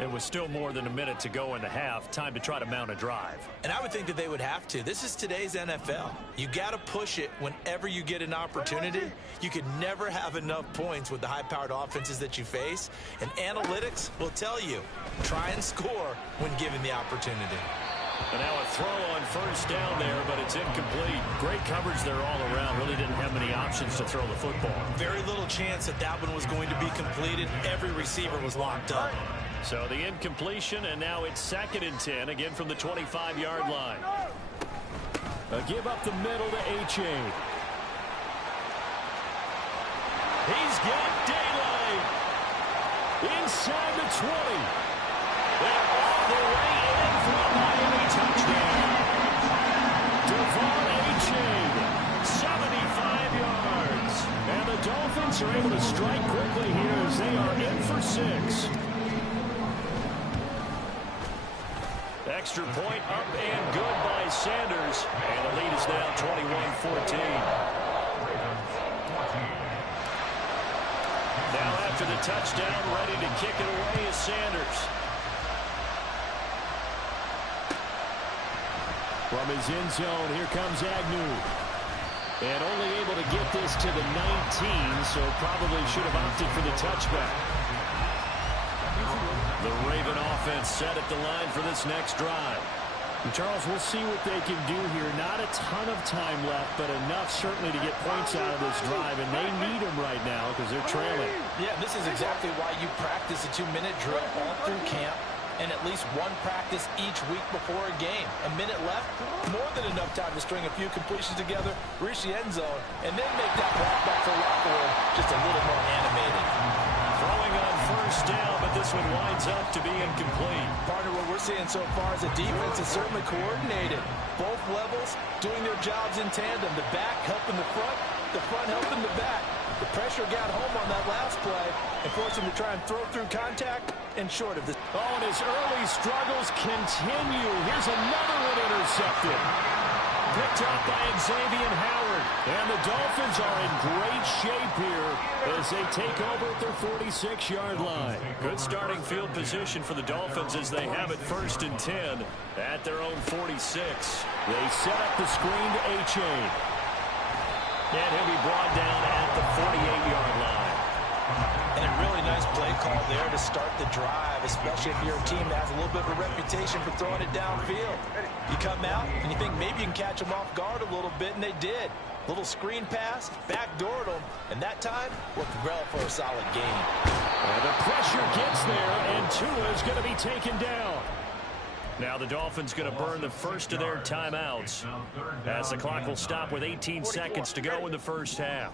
It was still more than a minute to go in the half. Time to try to mount a drive. And I would think that they would have to. This is today's NFL. You got to push it whenever you get an opportunity. You could never have enough points with the high-powered offenses that you face. And analytics will tell you, try and score when given the opportunity. And now a throw on first down there, but it's incomplete. Great coverage there all around. Really didn't have many options to throw the football. Very little chance that that one was going to be completed. Every receiver was locked up. So the incompletion, and now it's 2nd and 10, again from the 25-yard line. A give up the middle to Achane. He's got daylight. Inside the 20. They're all the way in for a Miami touchdown. Devon Achane, 75 yards. And the Dolphins are able to strike quickly here as they are in for 6. Extra point up and good by Sanders. And the lead is now 21-14. Now after the touchdown, ready to kick it away is Sanders. From his end zone, here comes Agnew. And only able to get this to the 19, so probably should have opted for the touchback. The Raven offense set at the line for this next drive. And Charles, we'll see what they can do here. Not a ton of time left, but enough certainly to get points out of this drive, and they need them right now because they're trailing. Yeah, this is exactly why you practice a 2-minute drill all through camp and at least one practice each week before a game. A minute left, more than enough time to string a few completions together, reach the end zone, and then make that walk back for locker room just a little more animated. Throwing on first down, but this one winds up to be incomplete. Partner, what we're seeing so far is the defense is certainly coordinated. Both levels doing their jobs in tandem. The back helping the front helping the back. The pressure got home on that last play and forced him to try and throw through contact and short of this. Oh, and his early struggles continue. Here's another one intercepted. Picked up by Xavier Howard. And the Dolphins are in great shape here as they take over at their 46-yard line. Good starting field position for the Dolphins as they have it 1st and 10 at their own 46. They set up the screen to Achane. And he'll be brought down at the 48-yard line. And a really nice play call there to start the drive, especially if you're a team that has a little bit of a reputation for throwing it downfield. You come out and you think maybe you can catch them off guard a little bit, and they did. Little screen pass, backdoored them, and that time worked well for a solid gain. And the pressure gets there, and Tua is going to be taken down. Now the Dolphins going to burn the first of their timeouts as the clock will stop with 18 seconds to go in the first half.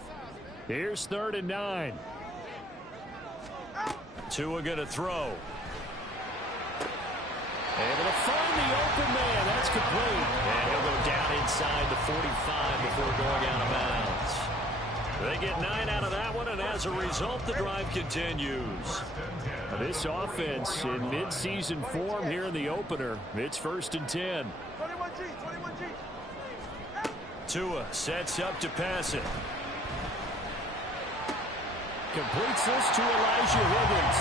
Here's 3rd and 9. Tua going to throw. Able to find the open man. That's complete. And he'll go down inside the 45 before going out of bounds. They get 9 out of that one, and as a result, the drive continues. This offense in mid-season form here in the opener. It's 1st and 10. Tua sets up to pass it. Completes this to Elijah Higgins.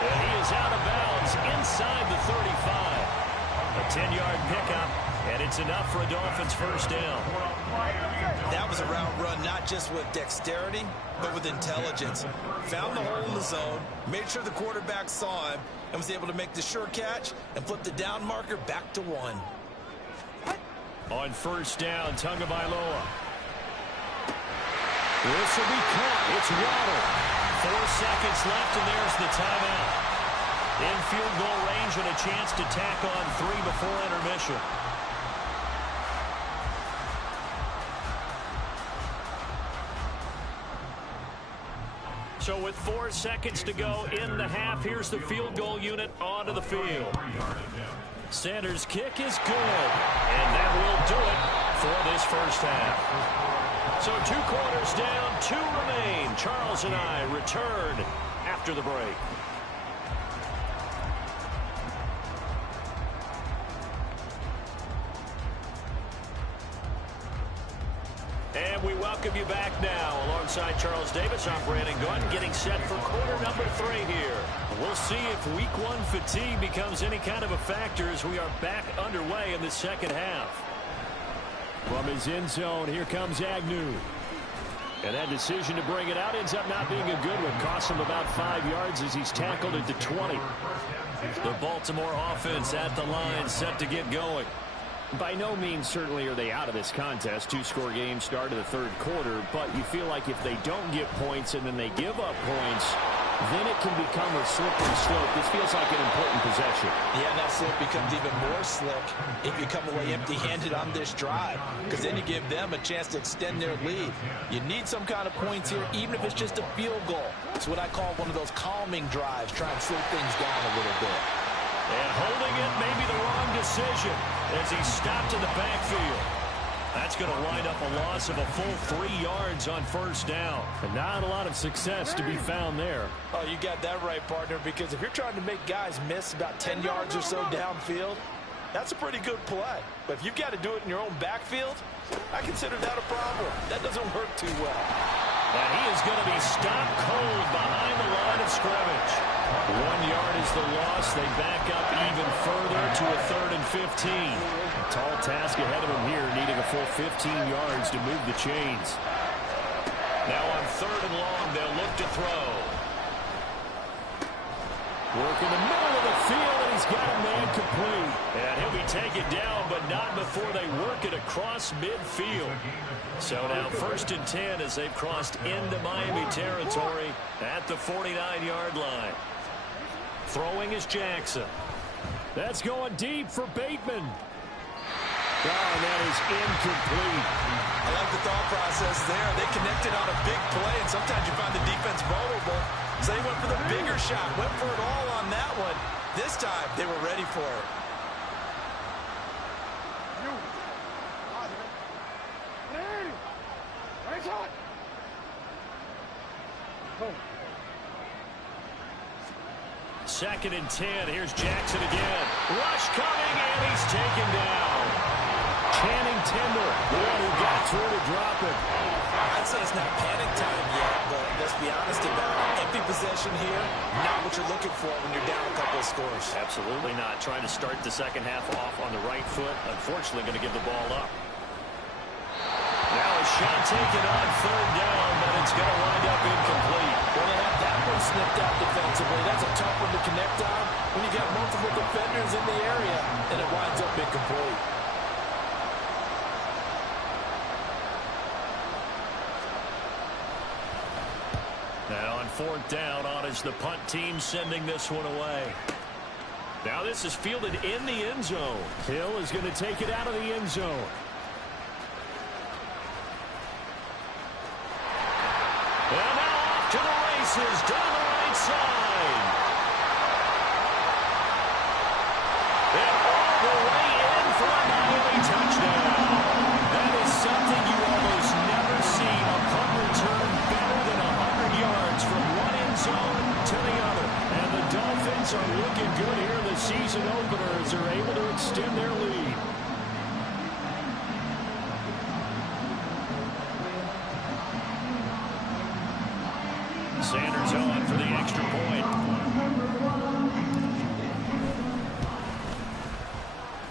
And he is out of bounds inside the 35. A 10-yard pickup, and it's enough for a Dolphins first down. That was a route run not just with dexterity, but with intelligence. Found the hole in the zone, made sure the quarterback saw him, and was able to make the sure catch and flip the down marker back to 1. On first down, Tagovailoa. This will be caught. It's Waddle. 4 seconds left, and there's the timeout. In field goal range and a chance to tack on 3 before intermission. So with 4 seconds to go in the half, here's the field goal unit onto the field. Sanders' kick is good, and that will do it for this first half. So 2 quarters down, 2 remain. Charles and I return after the break. And we welcome you back now. Alongside Charles Davis, I'm Brandon Gunn, getting set for quarter number 3 here. We'll see if week 1 fatigue becomes any kind of a factor as we are back underway in the second half. From his end zone, here comes Agnew. And that decision to bring it out ends up not being a good one. Costs him about 5 yards as he's tackled at the 20. The Baltimore offense at the line, set to get going. By no means certainly are they out of this contest. 2-score game start of the third quarter, but you feel like if they don't get points and then they give up points, then it can become a slippery slope. This feels like an important possession. Yeah, and that slope becomes even more slick if you come away empty-handed on this drive, because then you give them a chance to extend their lead. You need some kind of points here, even if it's just a field goal. It's what I call one of those calming drives, try and slow things down a little bit. And holding it may be the wrong decision as he stopped in the backfield. That's going to wind up a loss of a full 3 yards on first down. And not a lot of success to be found there. Oh, you got that right, partner, because if you're trying to make guys miss about 10 yards or so downfield, that's a pretty good play. But if you've got to do it in your own backfield, I consider that a problem. That doesn't work too well. And he is going to be stopped cold behind the line of scrimmage. 1 yard is the loss. They back up even further to a 3rd and 15. A tall task ahead of him here, needing a full 15 yards to move the chains. Now on 3rd and long, they'll look to throw. Work in the middle of the field, and he's got a man complete. And he'll be taken down, but not before they work it across midfield. So now 1st and 10 as they've crossed into Miami territory at the 49-yard line. Throwing is Jackson. That's going deep for Bateman. Oh, and that is incomplete. I like the thought process there. They connected on a big play, and sometimes you find the defense vulnerable. So they went for the bigger shot, went for it all on that one. This time, they were ready for it. Second and 10. Here's Jackson again. Rush coming, and he's taken down. Channing Tindall, the one who got through to drop it. I'd say it's not panic time yet, but let's be honest about it. Empty possession here, not what you're looking for when you're down a couple of scores. Absolutely not. Trying to start the second half off on the right foot. Unfortunately, going to give the ball up. Now a shot taken on 3rd down, but it's going to wind up incomplete. Well, they have that one snipped out defensively. That's a tough one to connect on when you got multiple defenders in the area, and it winds up incomplete. Now on 4th down, on is the punt team sending this one away. Now this is fielded in the end zone. Hill is going to take it out of the end zone. And now off to the races down the right side. And all the way in for a Miami touchdown. That is something you almost never see. A punt return better than 100 yards from one end zone to the other. And the Dolphins are looking good here in the season opener as they're able to extend their lead. Sanders on for the extra point.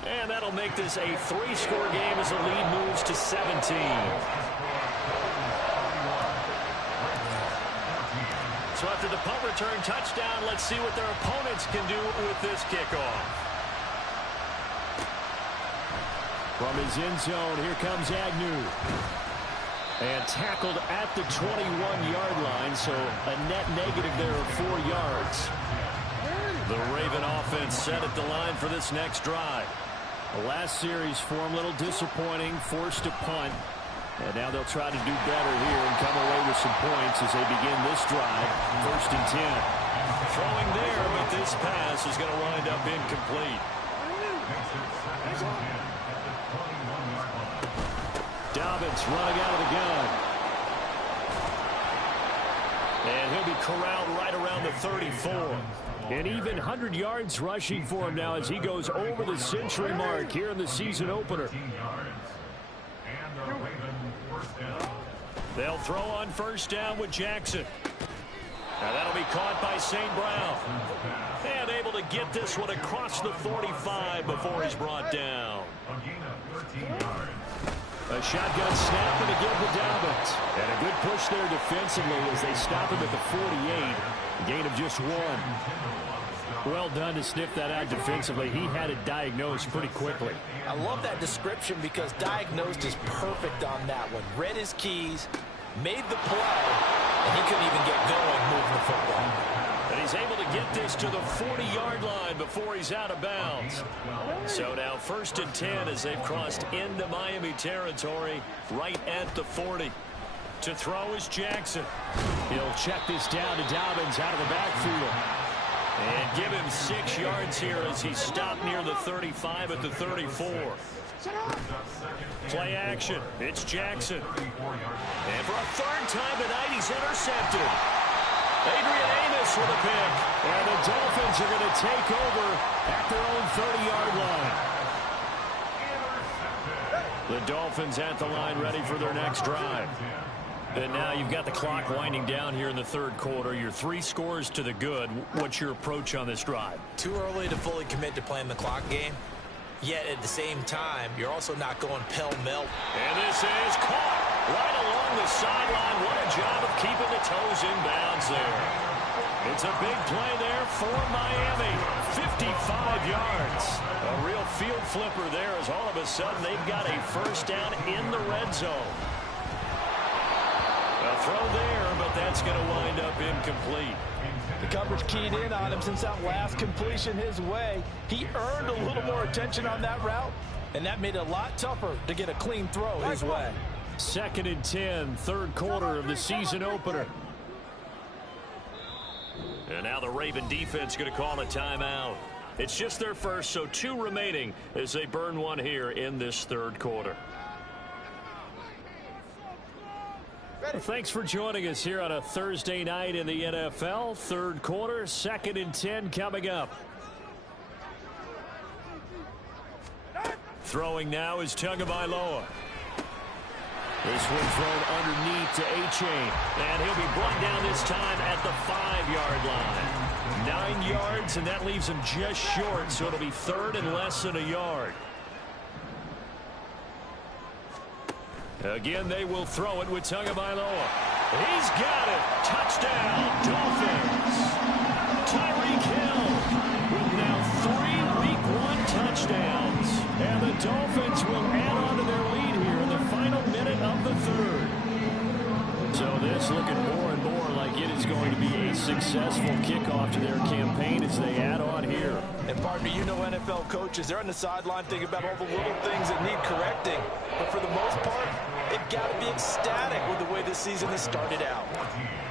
And that'll make this a 3-score game as the lead moves to 17. So after the punt return touchdown, let's see what their opponents can do with this kickoff. From his end zone, here comes Agnew. And tackled at the 21-yard line, so a net negative there of 4 yards. The Raven offense set at the line for this next drive. The last series for them a little disappointing, forced to punt. And now they'll try to do better here and come away with some points as they begin this drive. 1st and 10. Throwing there, but this pass is going to wind up incomplete. Dobbins running out of the gun. And he'll be corralled right around the 34. And even 100 yards rushing for him now as he goes over the century mark here in the season opener. They'll throw on 1st down with Jackson. Now that'll be caught by St. Brown. And able to get this one across the 45 before he's brought down. A shotgun snap and again to Dobbins. And a good push push there defensively as they stop him at the 48. A gain of just 1. Well done to sniff that out defensively. He had it diagnosed pretty quickly. I love that description because diagnosed is perfect on that one. Read his keys, made the play, and he couldn't even get going moving the football. And he's able to get this to the 40-yard line before he's out of bounds. So now 1st and 10 as they've crossed into Miami territory right at the 40. To throw is Jackson. He'll check this down to Dobbins out of the backfield. And give him 6 yards here as he stopped near the 35 at the 34. Play action. It's Jackson. And for a 3rd time tonight, he's intercepted. Adrian Amos with a pick. And the Dolphins are going to take over at their own 30-yard line. The Dolphins at the line ready for their next drive. And now you've got the clock winding down here in the 3rd quarter. Your 3 scores to the good. What's your approach on this drive? Too early to fully commit to playing the clock game. Yet at the same time, you're also not going pell-mell. And this is caught right along the sideline. What a job of keeping the toes in bounds there. It's a big play there for Miami. 55 yards. A real field flipper there as all of a sudden they've got a 1st down in the red zone. A throw there, but that's going to wind up incomplete. The coverage keyed in on him since that last completion his way. He earned a little more attention on that route, and that made it a lot tougher to get a clean throw his way. 2nd and 10, 3rd quarter of the season opener. And now the Raven defense going to call a timeout. It's just their first, so 2 remaining as they burn one here in this 3rd quarter. Thanks for joining us here on a Thursday night in the NFL. 3rd quarter, 2nd and 10 coming up. Throwing now is Tagovailoa. This one thrown underneath to A-Chain. And he'll be brought down this time at the 5-yard line. 9 yards, and that leaves him just short, so it'll be 3rd and less than a yard. Again, they will throw it with Tagovailoa. He's got it. Touchdown, Dolphins. Tyreek Hill with now 3 Week 1 touchdowns. And the Dolphins will add on to their lead here in the final minute of the 3rd. So this looking more and more like it is going to be a successful kickoff to their campaign as they add on here. And partner, you know NFL coaches, they're on the sideline thinking about all the little things that need correcting. But for the most part, they've got to be ecstatic with the way this season has started out.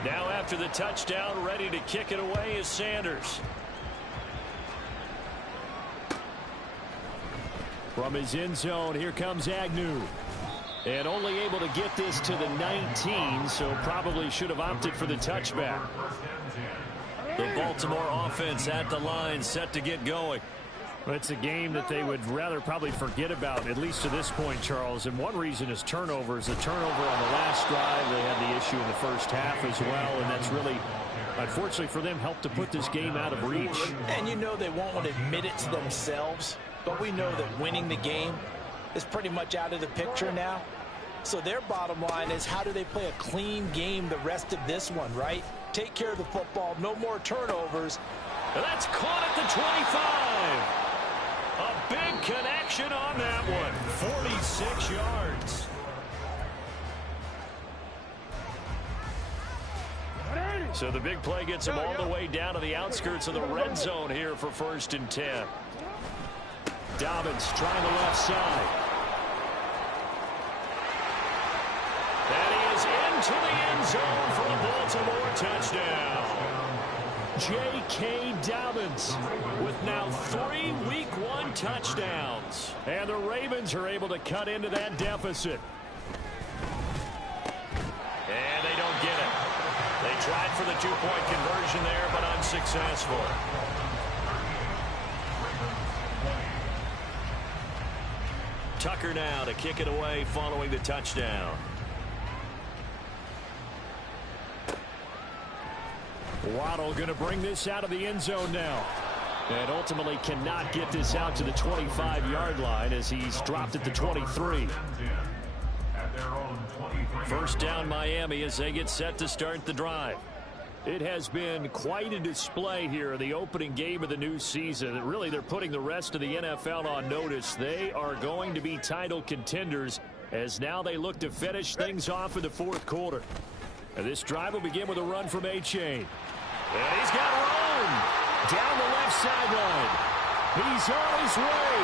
Now after the touchdown, ready to kick it away is Sanders. From his end zone, here comes Agnew. And only able to get this to the 19, so probably should have opted for the touchback. The Baltimore offense at the line, set to get going. Well, it's a game that they would rather probably forget about, at least to this point, Charles. And one reason is turnovers. The turnover on the last drive, they had the issue in the 1st half as well, and that's really, unfortunately for them, helped to put this game out of reach. And you know they won't want to admit it to themselves, but we know that winning the game is pretty much out of the picture now. So their bottom line is, how do they play a clean game the rest of this one, right? Take care of the football, no more turnovers. And that's caught at the 25. A big connection on that one. 46 yards. So the big play gets them all the way down to the outskirts of the red zone here for 1st and 10. Dobbins trying the left side. And he is into the end zone for the Baltimore touchdown. J.K. Dobbins with now 3 Week 1 touchdowns. And the Ravens are able to cut into that deficit. And they don't get it. They tried for the 2-point conversion there, but unsuccessful. Tucker now to kick it away following the touchdown. Waddle going to bring this out of the end zone now. And ultimately cannot get this out to the 25-yard line as he's dropped at the 23. At their own First down Miami as they get set to start the drive. It has been quite a display here in the opening game of the new season. Really, they're putting the rest of the NFL on notice. They are going to be title contenders as now they look to finish things off in the fourth quarter. And this drive will begin with a run from A-Chain. And he's got room down the left sideline. He's on his way.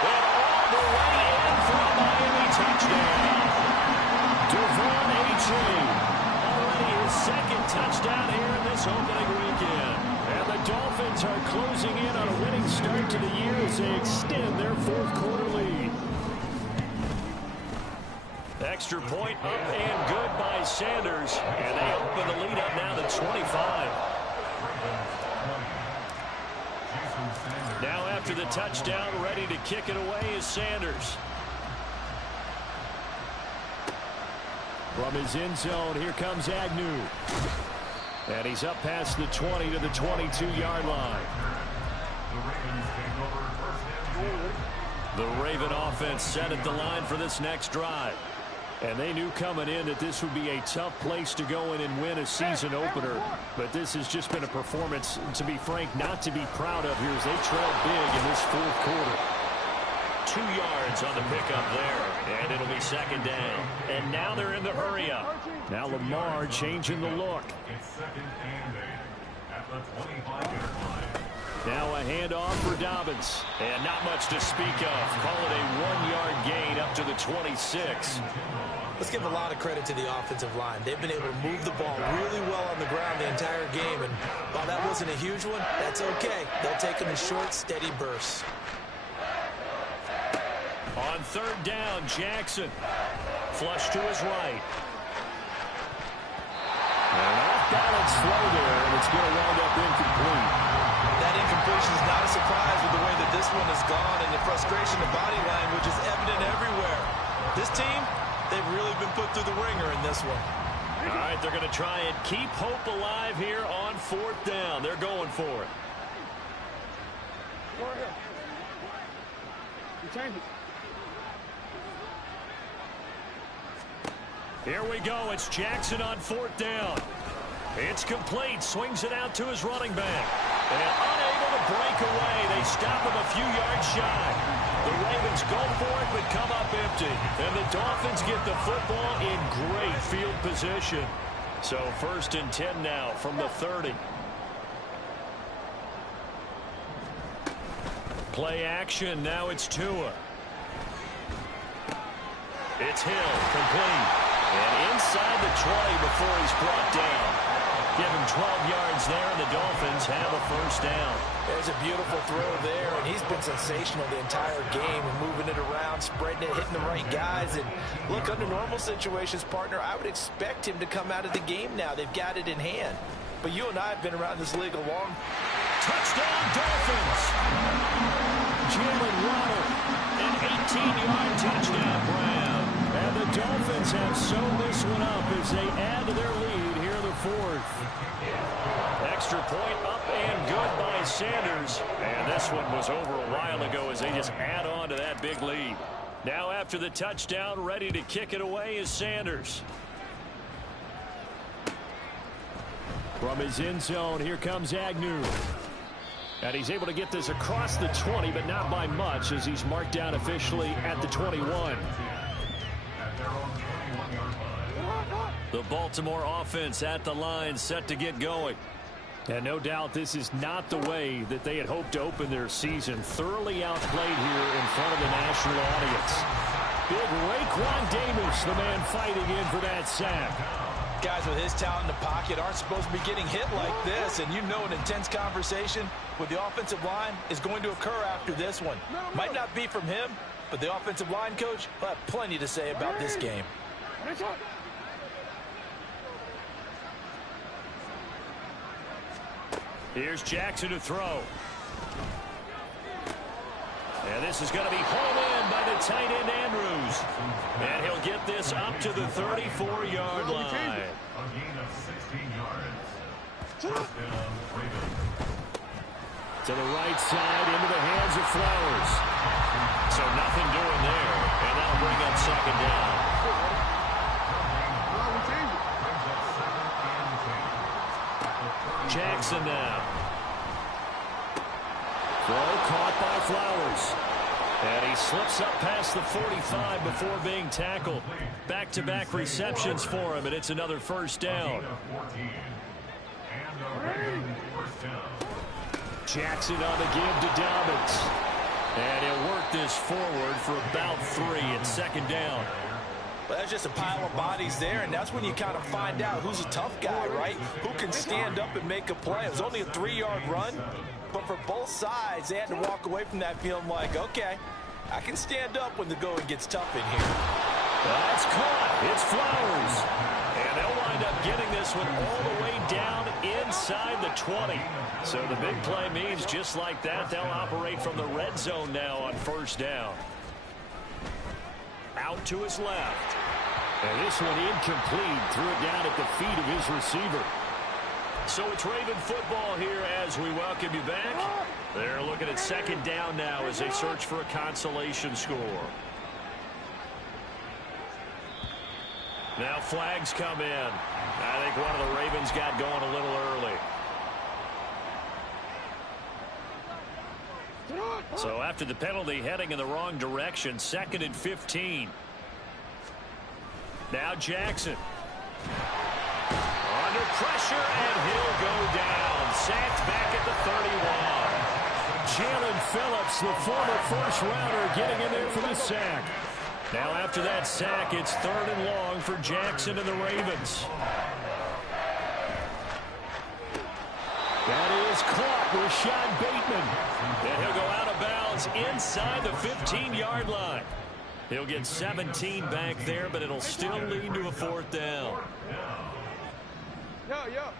And all the way in for a Miami touchdown. Devon A-Chain. Already his second touchdown here in this opening weekend. And the Dolphins are closing in on a winning start to the year as they extend their fourth quarter lead. Extra point up and good by Sanders. And they open the lead up now to 25. Now after the touchdown, ready to kick it away is Sanders. From his end zone, here comes Agnew. And he's up past the 20 to the 22-yard line. The Raven offense set at the line for this next drive. And they knew coming in that this would be a tough place to go in and win a season opener. But this has just been a performance, to be frank, not to be proud of here as they trail big in this fourth quarter. 2 yards on the pickup there, and it'll be second down. And now they're in the hurry up. Now Lamar changing the look. It's second and 8 at the 25-yard line. Now a handoff for Dobbins. And not much to speak of. Call it a 1-yard gain up to the 26. Let's give a lot of credit to the offensive line. They've been able to move the ball really well on the ground the entire game. And while that wasn't a huge one, that's okay. They'll take them in short, steady bursts. On third down, Jackson. Flush to his right. An off-balance throw there, and it's going to wind up incomplete. That incompletion is not a surprise with the way that this one has gone, and the frustration, the body language is evident everywhere. This team, they've really been put through the ringer in this one. All right, they're going to try and keep hope alive here on fourth down. They're going for it. Here we go. It's Jackson on fourth down. It's complete. Swings it out to his running back. And unable to break away. They stop him a few yards shy. The Ravens go for it but come up empty. And the Dolphins get the football in great field position. So first and 10 now from the 30. Play action. Now it's Tua. It's Hill. Complete. And inside the 20 before he's brought down. Give him 12 yards there, and the Dolphins have a first down. There's a beautiful throw there, and he's been sensational the entire game, moving it around, spreading it, hitting the right guys. And look, under normal situations, partner, I would expect him to come out of the game now. They've got it in hand. But you and I have been around this league a long. Touchdown, Dolphins! Jalen Waddle, an 18-yard touchdown grab. And the Dolphins have sewn this one up as they add to their lead here in the fourth. Extra point up and good by Sanders. And this one was over a while ago as they just add on to that big lead. Now after the touchdown, ready to kick it away is Sanders. From his end zone, here comes Agnew. And he's able to get this across the 20, but not by much as he's marked down officially at the 21. The Baltimore offense at the line set to get going. And no doubt this is not the way that they had hoped to open their season. Thoroughly outplayed here in front of the national audience. Big Raekwon Davis, the man fighting in for that sack. Guys with his talent in the pocket aren't supposed to be getting hit like this, and you know an intense conversation with the offensive line is going to occur after this one. Might not be from him, but the offensive line coach will have plenty to say about this game. Here's Jackson to throw. And this is going to be hauled in by the tight end Andrews. And he'll get this up to the 34-yard line. A gain of 16 yards. First down, Ravens. To the right side, into the hands of Flowers. So nothing doing there. And that'll bring up second down. Jackson now. Throw caught by Flowers. And he slips up past the 45 before being tackled. Back-to-back receptions for him, and it's another first down. Jackson on the give to Dobbins. And he'll work this forward for about 3 at second down. Well, that's just a pile of bodies there, and that's when you kind of find out who's a tough guy, right? Who can stand up and make a play. It was only a 3-yard run, but for both sides, they had to walk away from that feeling like, okay, I can stand up when the going gets tough in here. That's caught. It's Flowers. And they'll wind up getting this one all the way down inside the 20. So the big play means just like that, they'll operate from the red zone now on first down. Out to his left. And this one incomplete. Threw it down at the feet of his receiver. So it's Raven football here as we welcome you back. They're looking at second down now as they search for a consolation score. Now flags come in. I think one of the Ravens got going a little early. So after the penalty, heading in the wrong direction, 2nd and 15. Now Jackson. Under pressure, and he'll go down. Sacked back at the 31. Jalen Phillips, the former first-rounder, getting in there for the sack. Now after that sack, it's 3rd and long for Jackson and the Ravens. That is caught. Rashad Bateman. And he'll go out of bounds inside the 15-yard line. He'll get 17 back there, but it'll still lead to a 4th down. Yo.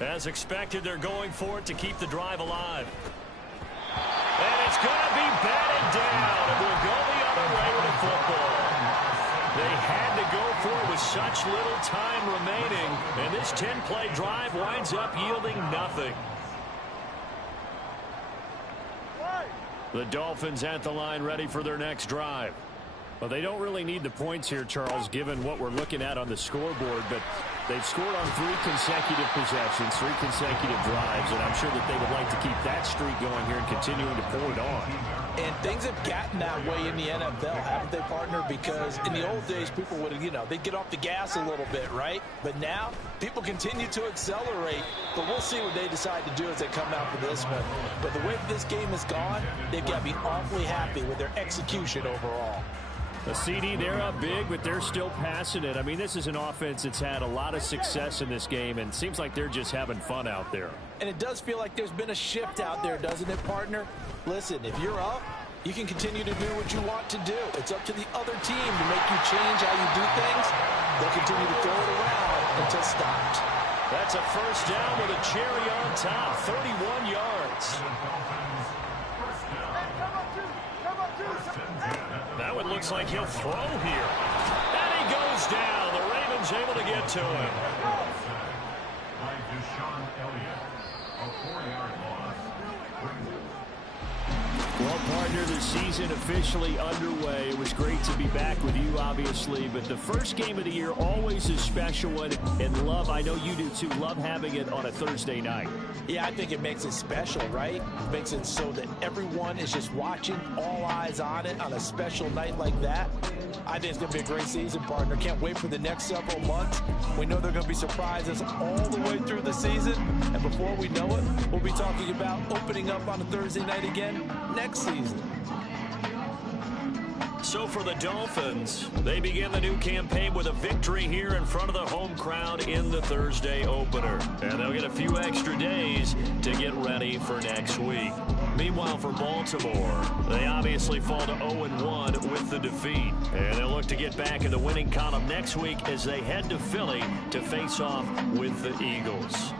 As expected, they're going for it to keep the drive alive. And it's going to be batted down. It will go the other way with the football. They had to go for it with such little time remaining, and this 10-play drive winds up yielding nothing. The Dolphins at the line ready for their next drive. Well, they don't really need the points here, Charles, given what we're looking at on the scoreboard, but they've scored on 3 consecutive possessions, 3 consecutive drives, and I'm sure that they would like to keep that streak going here and continuing to pull it on. And things have gotten that way in the NFL, haven't they, partner? Because in the old days, people would, they'd get off the gas a little bit, right? But now, people continue to accelerate. But we'll see what they decide to do as they come out for this one. But the way this game has gone, they've got to be awfully happy with their execution overall. The CD, they're up big, but they're still passing it. I mean, this is an offense that's had a lot of success in this game, and it seems like they're just having fun out there. And it does feel like there's been a shift out there, doesn't it, partner? Listen, if you're up, you can continue to do what you want to do. It's up to the other team to make you change how you do things. They'll continue to throw it around until stopped. That's a first down with a cherry on top, 31 yards. That one looks like he'll throw here. And he goes down. The Ravens able to get to him. By Deshaun Elliott, a 4-yard loss. Well, partner, the season officially underway. It was great to be back with you, obviously, but the first game of the year always a special one. And love, I know you do too, love having it on a Thursday night. Yeah, I think it makes it special, right? It makes it so that everyone is just watching, all eyes on it on a special night like that. I think it's going to be a great season, partner. Can't wait for the next several months. We know they're going to be surprises all the way through the season. And before we know it, we'll be talking about opening up on a Thursday night again next season. So for the Dolphins, they begin the new campaign with a victory here in front of the home crowd in the Thursday opener. And they'll get a few extra days to get ready for next week. Meanwhile, for Baltimore, they obviously fall to 0-1 with the defeat. And they'll look to get back in the winning column next week as they head to Philly to face off with the Eagles.